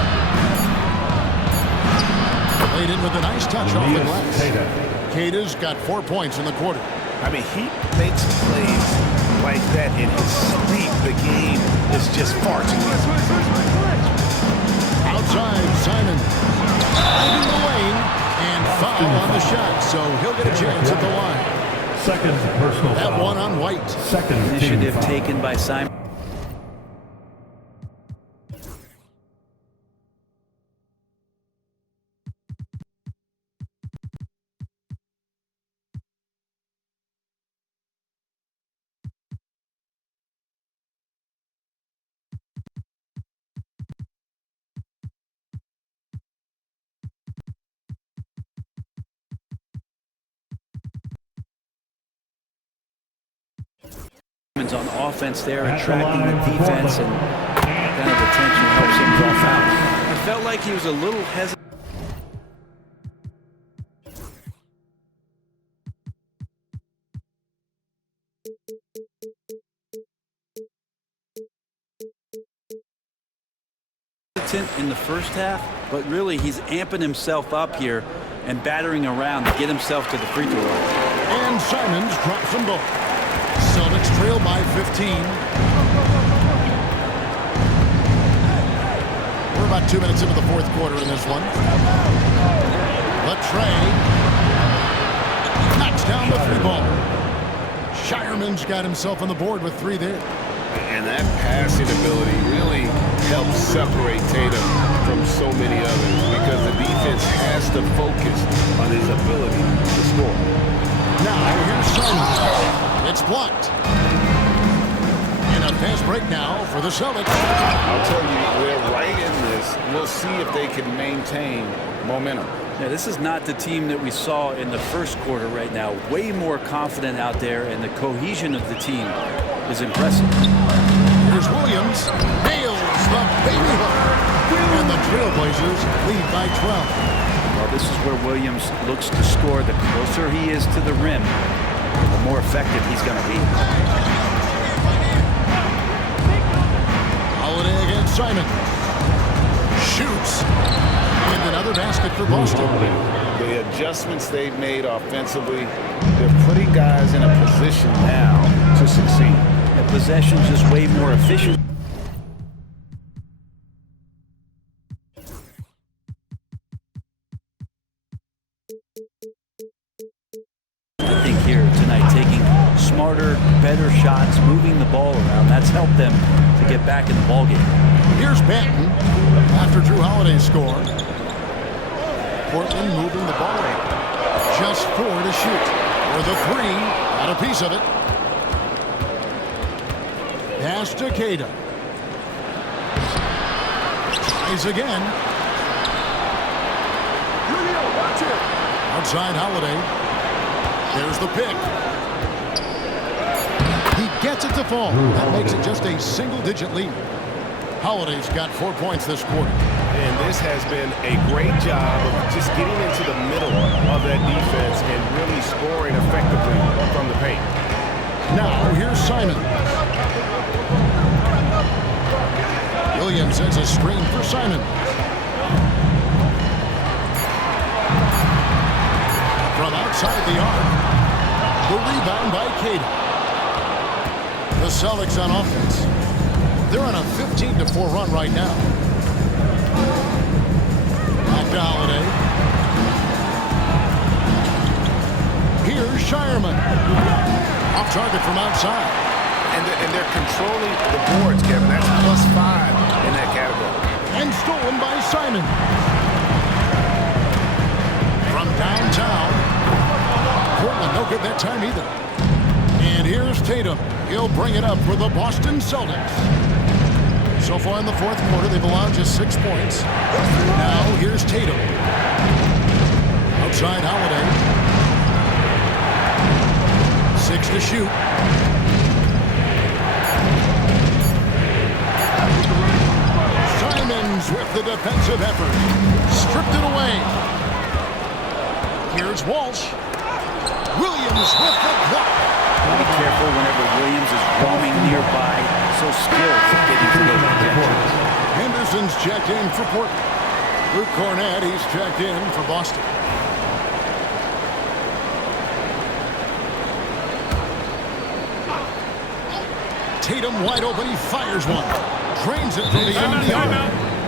Laid in with a nice touch off the glass. Queta's got 4 points in the quarter. I mean, he makes plays like that in his sleep. The game is just far too easy. Outside, Simon. Leading the lane and foul on the shot, so he'll get a chance at the line. Second personal That foul. one on White. Second Initiative team foul. taken by Simon. On offense there, attracting the defense, and kind of attention helps him draw fouls. I felt like he was a little hesitant. In the first half, but really he's amping himself up here and battering around to get himself to the free throw line. And Simons drops them both. Celtics trail by 15. We're about 2 minutes into the fourth quarter in this one. Latrey knocks down the 3-ball. Shireman's got himself on the board with 3 there. And that passing ability really helps separate Tatum from so many others because the defense has to focus on his ability to score. Now here's Simon. It's blocked. And a fast break now for the Celtics. I'll tell you, they're right in this. We'll see if they can maintain momentum. Yeah, this is not the team that we saw in the first quarter right now. Way more confident out there, and the cohesion of the team is impressive. Here's Williams. Nails the baby hook. And the Trailblazers lead by 12. Well, this is where Williams looks to score. The closer he is to the rim, the more effective he's going to be. Holiday against Simon. Shoots. And another basket for Boston. The adjustments they've made offensively, they're putting guys in a position now to succeed. The possession's just way more efficient. I think here tonight, taking smarter, better shots, moving the ball around, that's helped them to get back in the ballgame. Here's Banton after Drew Holiday scored. Portland moving the ball in. Just 4 to shoot. For the 3, got a piece of it. Pass to Queta. Tries again. Outside Holiday. There's the pick. He gets it to fall. That makes it just a single-digit lead. Holiday's got 4 points this quarter. And this has been a great job of just getting into the middle of that defense and really scoring effectively from the paint. Now, here's Simon. Williams sends a screen for Simon. From outside the arc, the rebound by Queta. The Celtics on offense. They're on a 15-4 run right now. Back to Holiday. Here's Shireman. Off target from outside. And they're controlling the boards, Kevin. That's +5 in that category. And stolen by Simon. From downtown. Portland no good that time either. And here's Tatum. He'll bring it up for the Boston Celtics. So far in the fourth quarter, they've allowed just 6 points. Now, here's Tatum. Outside Holiday. 6 to shoot. Simons with the defensive effort. Stripped it away. Here's Walsh. Williams with the block. Be careful whenever Williams is roaming nearby. So skilled at getting to those projections. Henderson's checked in for Portland. Luke Cornett, he's checked in for Boston. Tatum wide open, he fires one. Drains it from beyond the arc.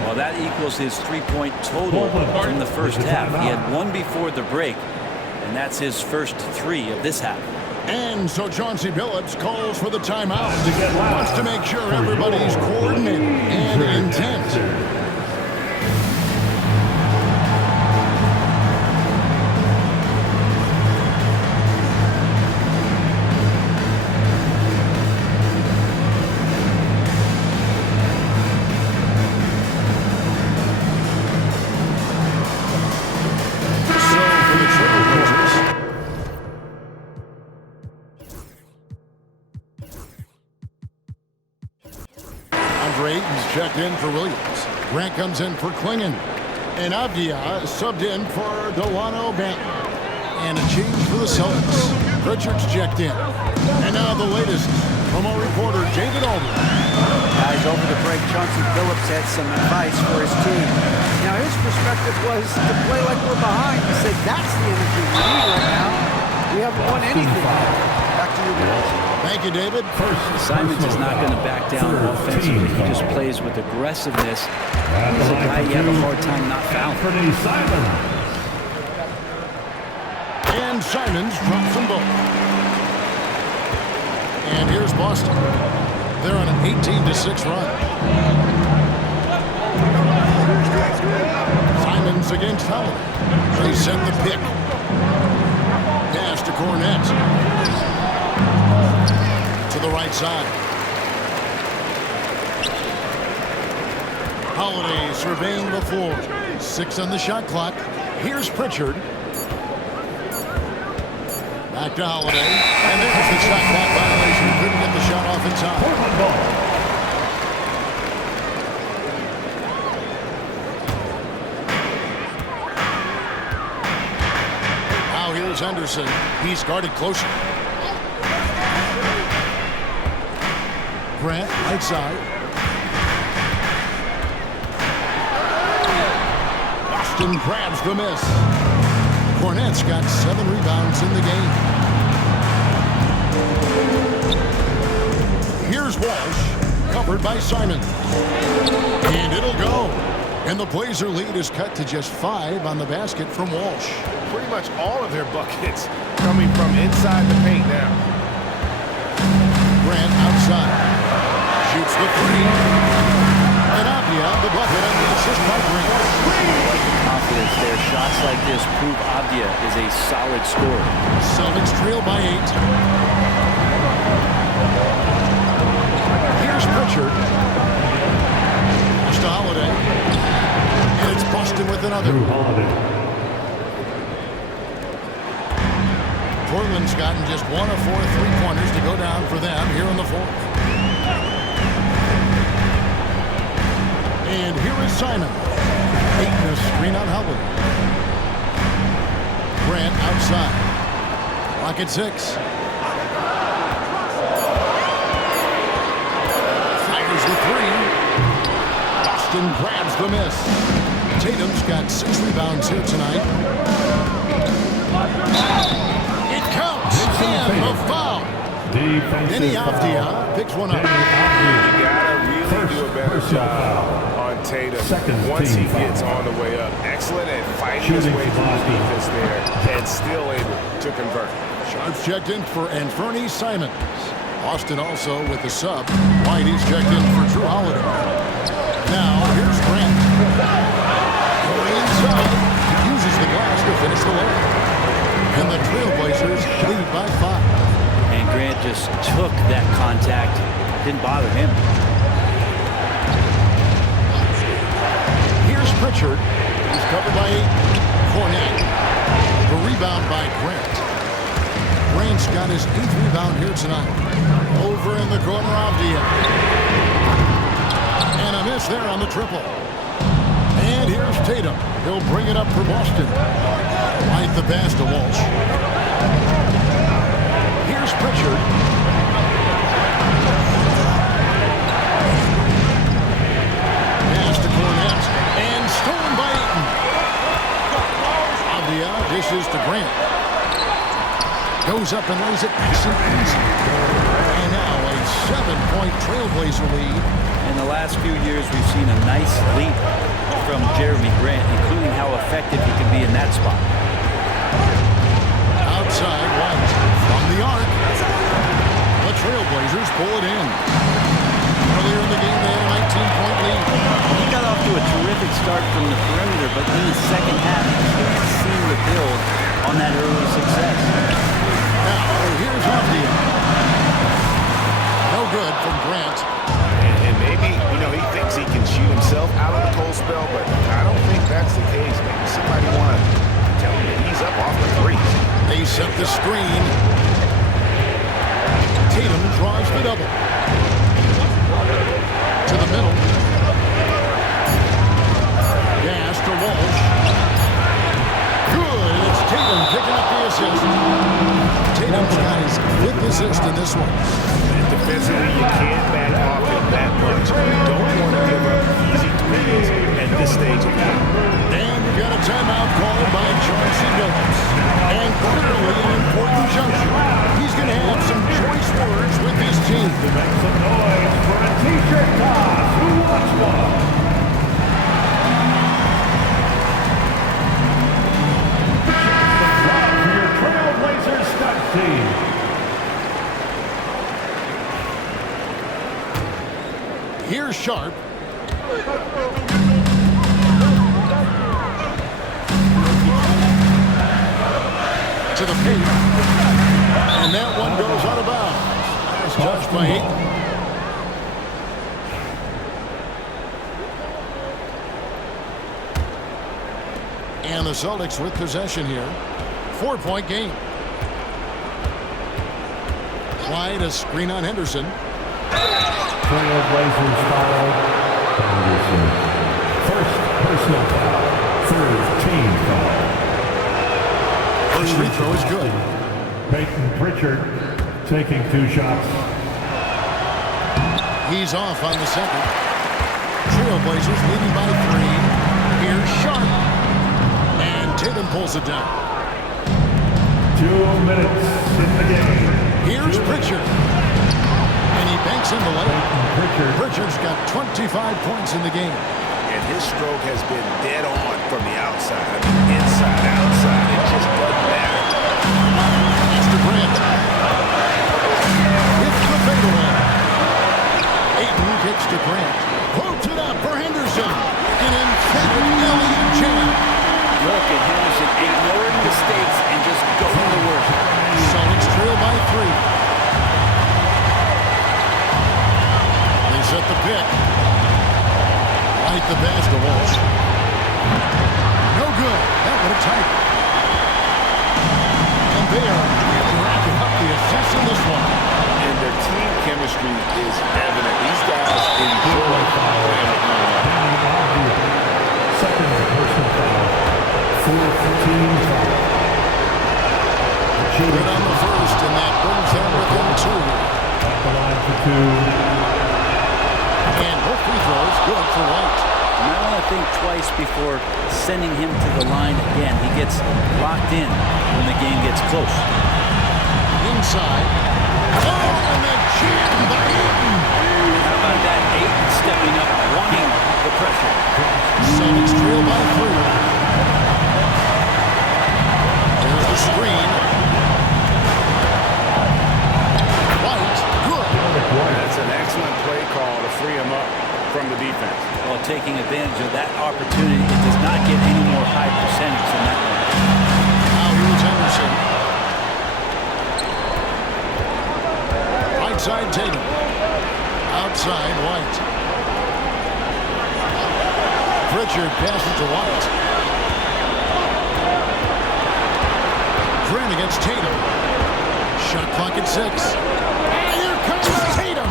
Well, that equals his three-point total from the first half. He had one before the break, and that's his first 3 of this half. And so Chauncey Billups calls for the timeout. Wants to make sure everybody's coordinated and intent. He's checked in for Williams. Grant comes in for Klingon. And Avdia subbed in for Delano Banton. And a change for the Celtics. Richards checked in. And now the latest from our reporter, David Aldridge. Guys, over the break, Chauncey Billups had some advice for his team. Now, his perspective was to play like we're behind. He said, that's the energy we need right now. We haven't won anything. Back to you, guys. Thank you, David. Simons is not going to back down offensively. He just plays with aggressiveness. He's a guy you have a hard time not fouling. And Simons drops them both. And here's Boston. They're on an 18-6 run. Simons against Howard. They set the pick. Pass to Cornett. To the right side. Holiday surveying the floor. 6 on the shot clock. Here's Pritchard. Back to Holiday. And there's the shot clock violation. Couldn't get the shot off in time. Now here's Henderson. He's guarded closer. Grant, right side. Boston grabs the miss. Cornett's got 7 rebounds in the game. Here's Walsh, covered by Simons. And it'll go. And the Blazer lead is cut to just 5 on the basket from Walsh. Pretty much all of their buckets coming from inside the paint now. Grant outside. Shoots the 3. And Avdia, the bucket and the assist by Grant. Confidence there. Shots like this prove Avdia is a solid scorer. Celtics trail by 8. Here's Pritchard. Pass to Holiday. And it's Boston with another. Portland's gotten just 1 of 4 3-pointers to go down for them here in the fourth. And here is Simon. 8 in a screen on Howard. Grant outside. Clock at 6. Fires the 3. Boston grabs the miss. Tatum's got 6 rebounds here tonight. It counts. And the foul. Denny Avdia picks one up. You gotta really do a better job on Tatum once he gets on the way up. Excellent at fighting his way through the defense there and still able to convert. Sharps checked in for Anfernee Simons. Austin also with the sub. White, he's checked in for Drew Holiday. Now here's Grant. Going inside. Uses the glass to finish the layup. And the Trailblazers lead by 5. And Grant just took that contact. Didn't bother him. Pritchard. He's covered by Ayton. Cornette. The rebound by Grant. Grant's got his 8th rebound here tonight. Over in the corner, Avdia. And a miss there on the triple. And here's Tatum. He'll bring it up for Boston. Right the pass to Walsh. Here's Pritchard. Pass to Cornette. And stolen by Ayton. Avdia dishes to Grant. Goes up and lays it nice and easy. And now a 7-point Trailblazer lead. In the last few years, we've seen a nice leap from Jeremy Grant, including how effective he can be in that spot. Outside, White from the arc. The Trailblazers pull it in. Earlier in the game, they had a 19-point lead. He got off to a terrific start from the perimeter, but in the second half, he can't seem to build on that early success. Now, here's Avdia. No good from Grant. And maybe, he thinks he can shoot himself out of the cold spell, but I don't think that's the case. Maybe somebody want to tell him to ease up off the threes. They set the screen. Tatum draws the double. To the middle. Gas to Walsh. Good. It's Tatum picking up the assist. Tatum's got his 5th assist in this one. And defensively, you can't back off it that much. You don't want to give up easy threes at this stage of the game. And we got a timeout called by Chauncey Billups. And clearly an important juncture. He's going to have some choice words with his team. Make some noise for a t-shirt toss. Who wants one? Your Trailblazers stud team. Here's Sharp. To the paint. And that one goes out of bounds. That's touched by Ayton. And the Celtics with possession here. 4-point game. Clyde, a screen on Henderson. Trailblazers foul. Henderson. First personal foul. 3rd team foul. First free throw is good. Peyton Pritchard taking 2 shots. He's off on the second. Trailblazers leading by 3. Here's Sharp. And Tatum pulls it down. 2 minutes in the game. Here's Pritchard. And he banks in the lane. Pritchard's got 25 points in the game. And his stroke has been dead on from the outside. I mean, inside, outside, it just doesn't matter. That's to Grant. It's the fadeaway. Ayton kicks to Grant. Pokes it up for Henderson. An emphatic Elliott jam. Look at Henderson ignoring mistakes and just going to work. Celtics trail by 3. They set the pick. Right the pass to Walsh. No good. That would have tied. And they are racking up the assists in this one. And their team chemistry is evident. These guys enjoy playing with one another. Second personal foul. 4th team foul. Good on the first, and that brings them within 2. At the line for 2. And both free throws good for White. You might want to think twice before sending him to the line again. He gets locked in when the game gets close. Inside. Oh, and then jammed by Ayton. How about that? Ayton stepping up, wanting the pressure. Celtics trail by 3. There's the screen. White, good. That's an excellent play call to free him up from the defense. Well, taking advantage of that opportunity, it does not get any more high percentage than that one. Now here's Henderson. Right side Tatum. Outside White. Pritchard passes to White. Grant against Tatum. Shot clock at 6. And here comes Tatum.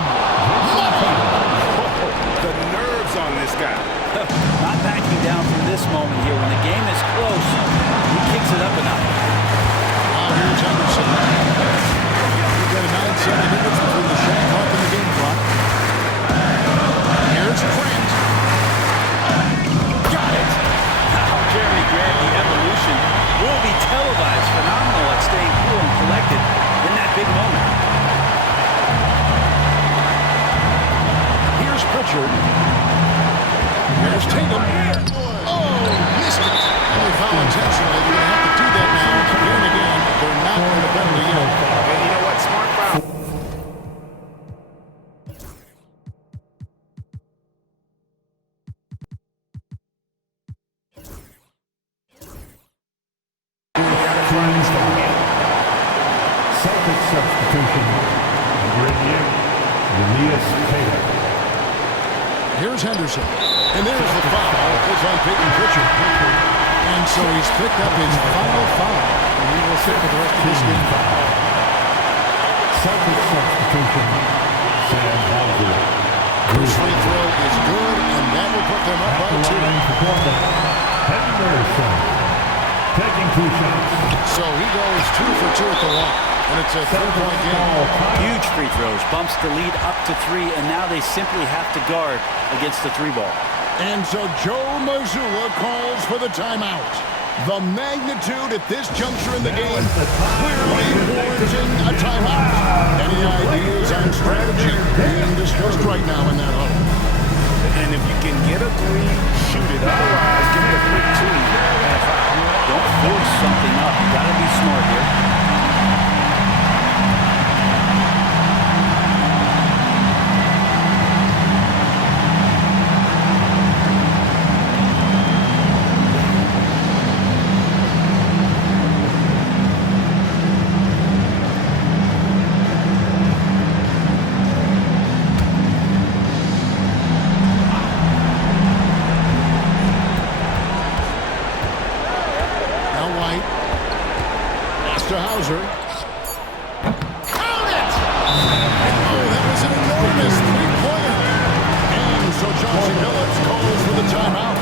The nerves on this guy. Not backing down from this moment here. When the game is close, he kicks it up enough. Here's Henderson. We've got a 9-7 difference between the shot clock and the game clock. Here's Grant. Got it. Wow, Jeremy Grant, the evolution will be televised. Phenomenal at staying cool and collected in that big moment. Here's Pritchard. Here's Tatum. Oh, missed it. They foul intentionally. They're going to have to do that now. Again and again. They're not going to penalty yet. And you know what? Smart foul. Celtics substitution. Grenier, Elias Tatum. Here's Henderson. And there's the foul. It's on Peyton Pritchard. And so he's picked up his final foul. And he will sit for the rest of this game. Celtics substitution. Sam Hauser. First free throw is good, and that will put them up by 2. Henderson taking 2 shots. So he goes 2 for 2 at the line. And it's a 3-point game. Huge free throws, bumps the lead up to 3, and now they simply have to guard against the 3-ball. And so Joe Mazzulla calls for the timeout. The magnitude at this juncture in the game clearly warranting a timeout. Any ideas on strategy being discussed right now in that huddle? And if you can get a 3, shoot it. Otherwise, give it a quick 2 and a foul. Don't force something up. You got to be smart here. To Hauser. Count it! Oh, that was an enormous three-pointer. And so Chauncey Billups calls for the timeout.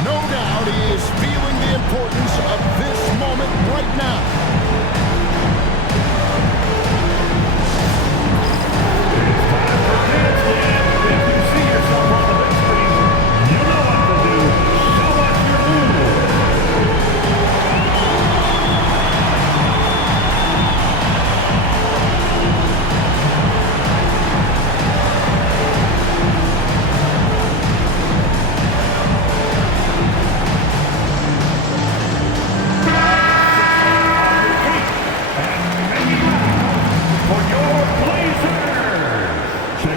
No doubt he is feeling the importance of this moment right now. It's time for dance jam. If you see yourself on the big screen, you know what to do. Show us your move.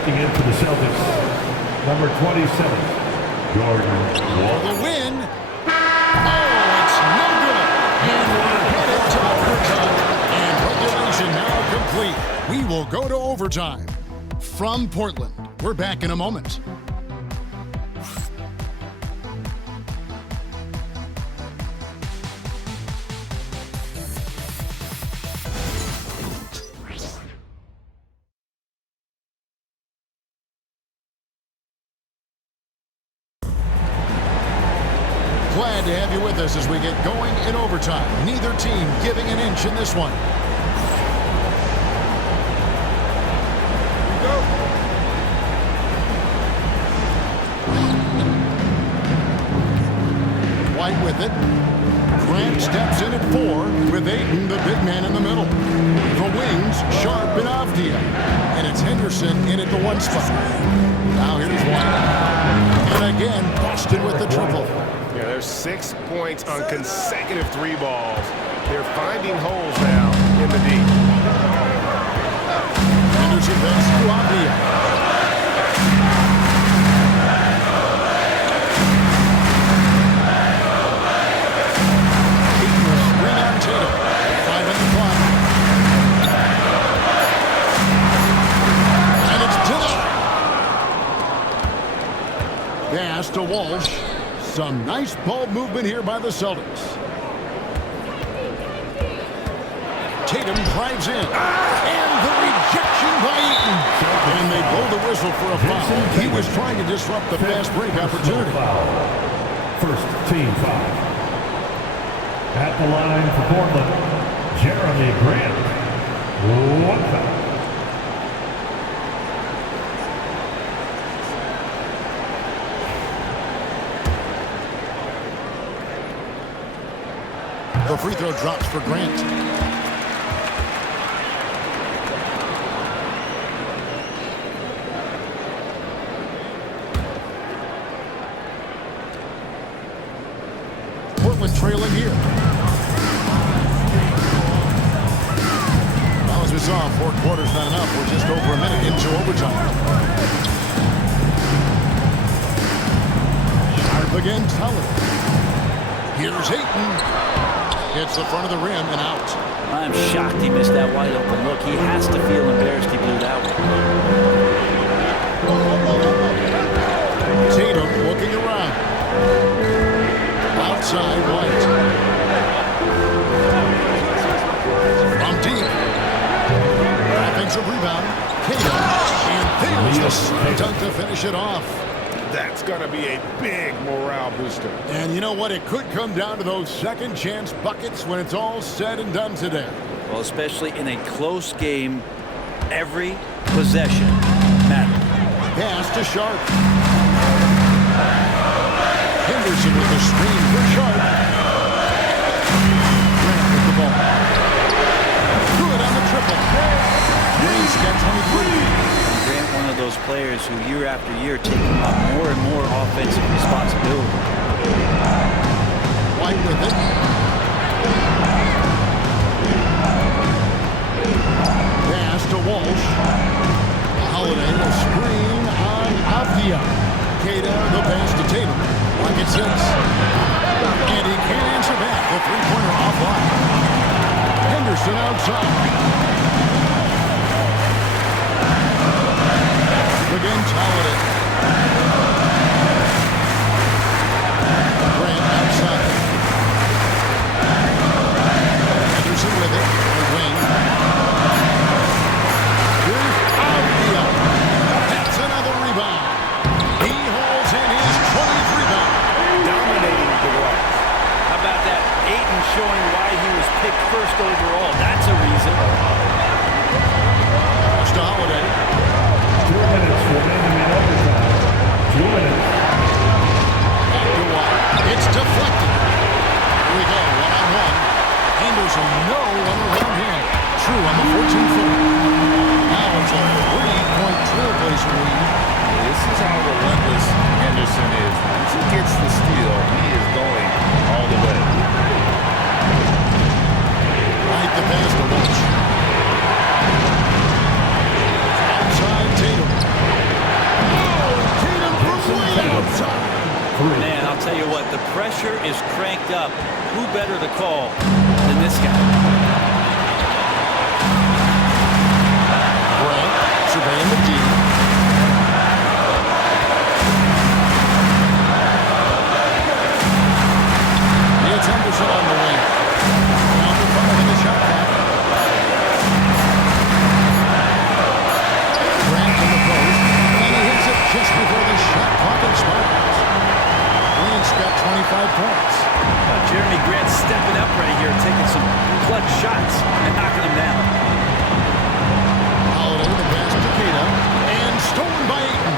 In for the Celtics, number 27, Jordan Wall. The win. Oh, it's no good. And we're headed to overtime. And regulation now complete. We will go to overtime. From Portland, we're back in a moment. Glad to have you with us as we get going in overtime. Neither team giving an inch in this one. Here we go. White with it. Grant steps in at 4 with Ayton, the big man, in the middle. The wings, Sharp and Avdia. And it's Henderson in at the 1 spot. Now here's White. And again, Boston with the triple. Yeah, there's 6 points on consecutive 3 balls. They're finding holes now in the deep. Henderson pass to Avdia. Screen on Tatum. 5 on the clock. And it's Dillon. Pass to Walsh. Some nice ball movement here by the Celtics. Tatum drives in. And the rejection by Eaton. And they blow the whistle for a foul. He was trying to disrupt the fast break opportunity. First team foul. At the line for Portland, Jeremy Grant. One foul. The free throw drops for Grant. Portland trailing here. Well, as we saw, 4 quarters not enough. We're just over a minute into overtime. Sharp against Howard. Here's Ayton. Hits the front of the rim and out. I'm shocked he missed that wide open look. He has to feel embarrassed he blew that one. Tatum looking around. Outside White. From deep. Offensive rebound. Tatum. And there's the dunk to finish it off. That's going to be a big morale booster. And you know what? It could come down to those second chance buckets when it's all said and done today. Well, especially in a close game, every possession matters. Pass to Sharp. Henderson with the screen for Sharp. Grant with the ball. Good on the triple. Grant's got 23. Grant, one of those players who year after year taking up more and more offensive responsibility. White with it. Pass to Walsh. Holiday will screen on Avdia. Queta, the pass to Tatum. Like it 6. And he can't answer back. The three-pointer offline. Henderson outside. Against Holiday. Grant outside. Henderson with it. A wing. Here's Avdia. That's another rebound. He holds in his 20th rebound. Dominating the Rockets. How about that? Ayton showing why he was picked first overall. That's a reason. Pass to Holiday. 2 minutes remaining in overtime. 2 minutes. After White. It's deflected. Here we go. One-on-one. Henderson, no one around him. True on the 14-footer. Now it's a 3-point trailblazer lead. This is how relentless Henderson is. Once he gets the steal, he is going all the way. Right the pass to Walsh. Outside Tatum. Oh, Tatum from way outside. Man, I'll tell you what, the pressure is cranked up. Who better to call than this guy? Grant surveying the D. It's Henderson on the wing. Number 5 in the shot clock. Grant in the post. And he hits it just before the shot clock expires. Grant's got 25 points. Jeremy Grant stepping up right here, taking some clutch shots and knocking them down. Holiday, the pass to Queta, and stolen by Ayton.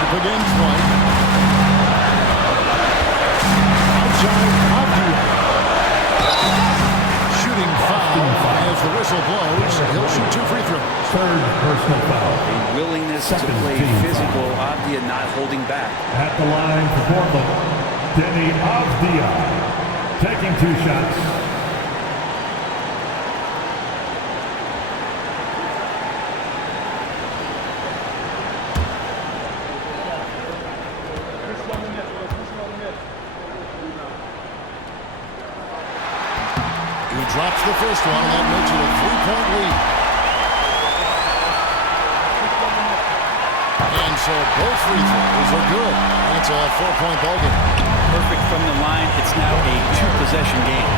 Up against White. Outside, Avdia. Shooting foul as the whistle blows. He'll shoot 2 free throws. Third personal foul. A willingness to play physical, Avdia not holding back. At the line for Portland, Deni Avdia taking 2 shots. He drops the first one, and that makes it a 3-point lead. And so both free throws are good. And it's a 4-point ball game. Perfect from the line. It's now a 2-possession game.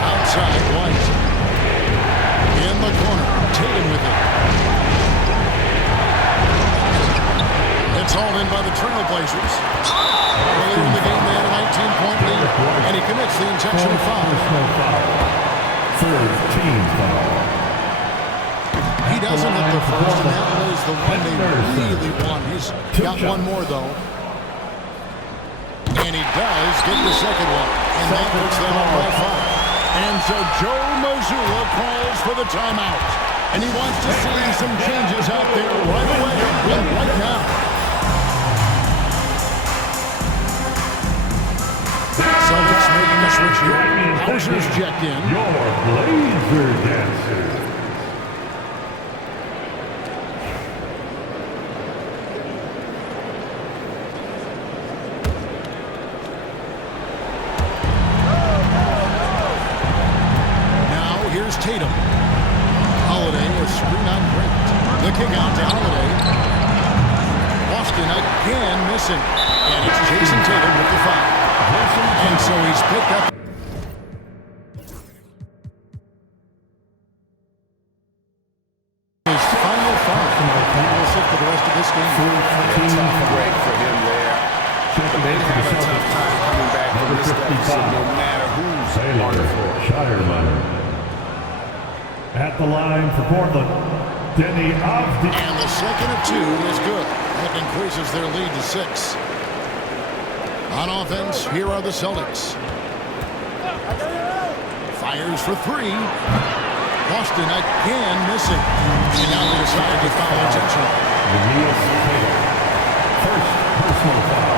Outside, White. In the corner, Tatum with it. It's hauled in by the Trailblazers. Earlier in the game, they had a 19-point lead, and he commits the intentional foul. Third team foul. He doesn't hit the first, and that was the one they really won. He's got one more, though. And he does get the second one, and that puts them up by 5. And so Joe Mazzulla calls for the timeout. And he wants to see some changes out there right away and right now. Celtics making a switch here. Hauser's checked in. Your Blazer Dancers. Tatum. Holiday, a screen on Grant. The kick out to Holiday. Boston again missing. And it's Jason Tatum with the foul. And so he's picked up. His final foul. He will sit for the rest of this game. Tough break for him there. But they have a tough time coming back from this deficit, no matter who's on the floor. Schottenheimer. At the line for Portland, Denny Avdija. And the second of 2 is good. That increases their lead to 6. On offense, here are the Celtics. Fires for 3. Boston again missing. And now they decide to foul intentional. First personal foul.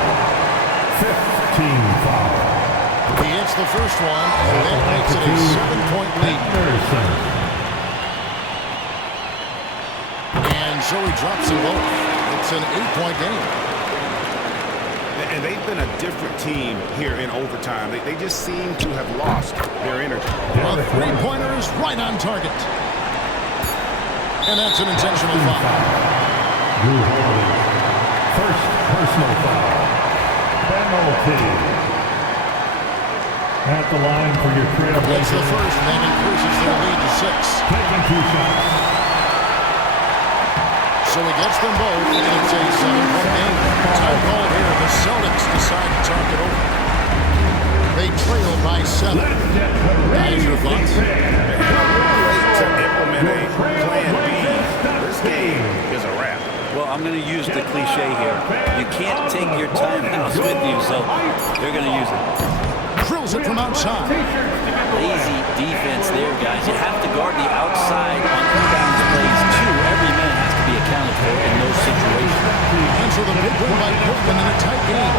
5th team foul. He hits the first one, and that makes it a 7-point lead. So he drops them both. It's an 8-point game. And they've been a different team here in overtime. They just seem to have lost their energy. A three-pointer is right on target. And that's an intentional foul. Drew Holiday. First personal foul. Penalty. At the line for your Trailblazers. That's the first, and that increases their lead to 6. Taking 2 shots. So he gets them both, and it's a 7-point game. Time call here. The Celtics decide to talk it over. They trail by 7. Guys, your thoughts? To implement a plan B, this game is a wrap. Well, I'm going to use the cliche here. You can't take your timeouts with you, so they're going to use it. Drills it from outside. Lazy defense there, guys. You have to guard the outside on inbound plays, too. Every man has to be accounted for in those situations. And so the big win by Portland in a tight game.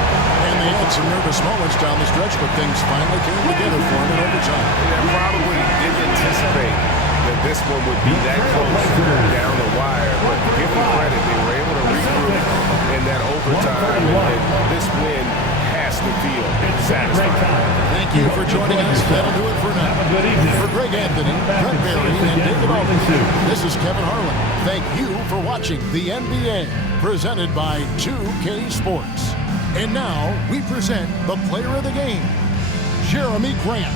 And they had some nervous moments down the stretch, but things finally came together for them in overtime. They probably didn't anticipate that this one would be that close down the wire, but give them credit. They were able to regroup in that overtime, and this win has to feel satisfying. Thank you for joining us. That'll do it for now. For Greg Anthony, Brett Berry, and David Aldridge, this is Kevin Harlan. Thank you for watching the NBA, presented by 2K Sports. And now we present the player of the game, Jeremy Grant.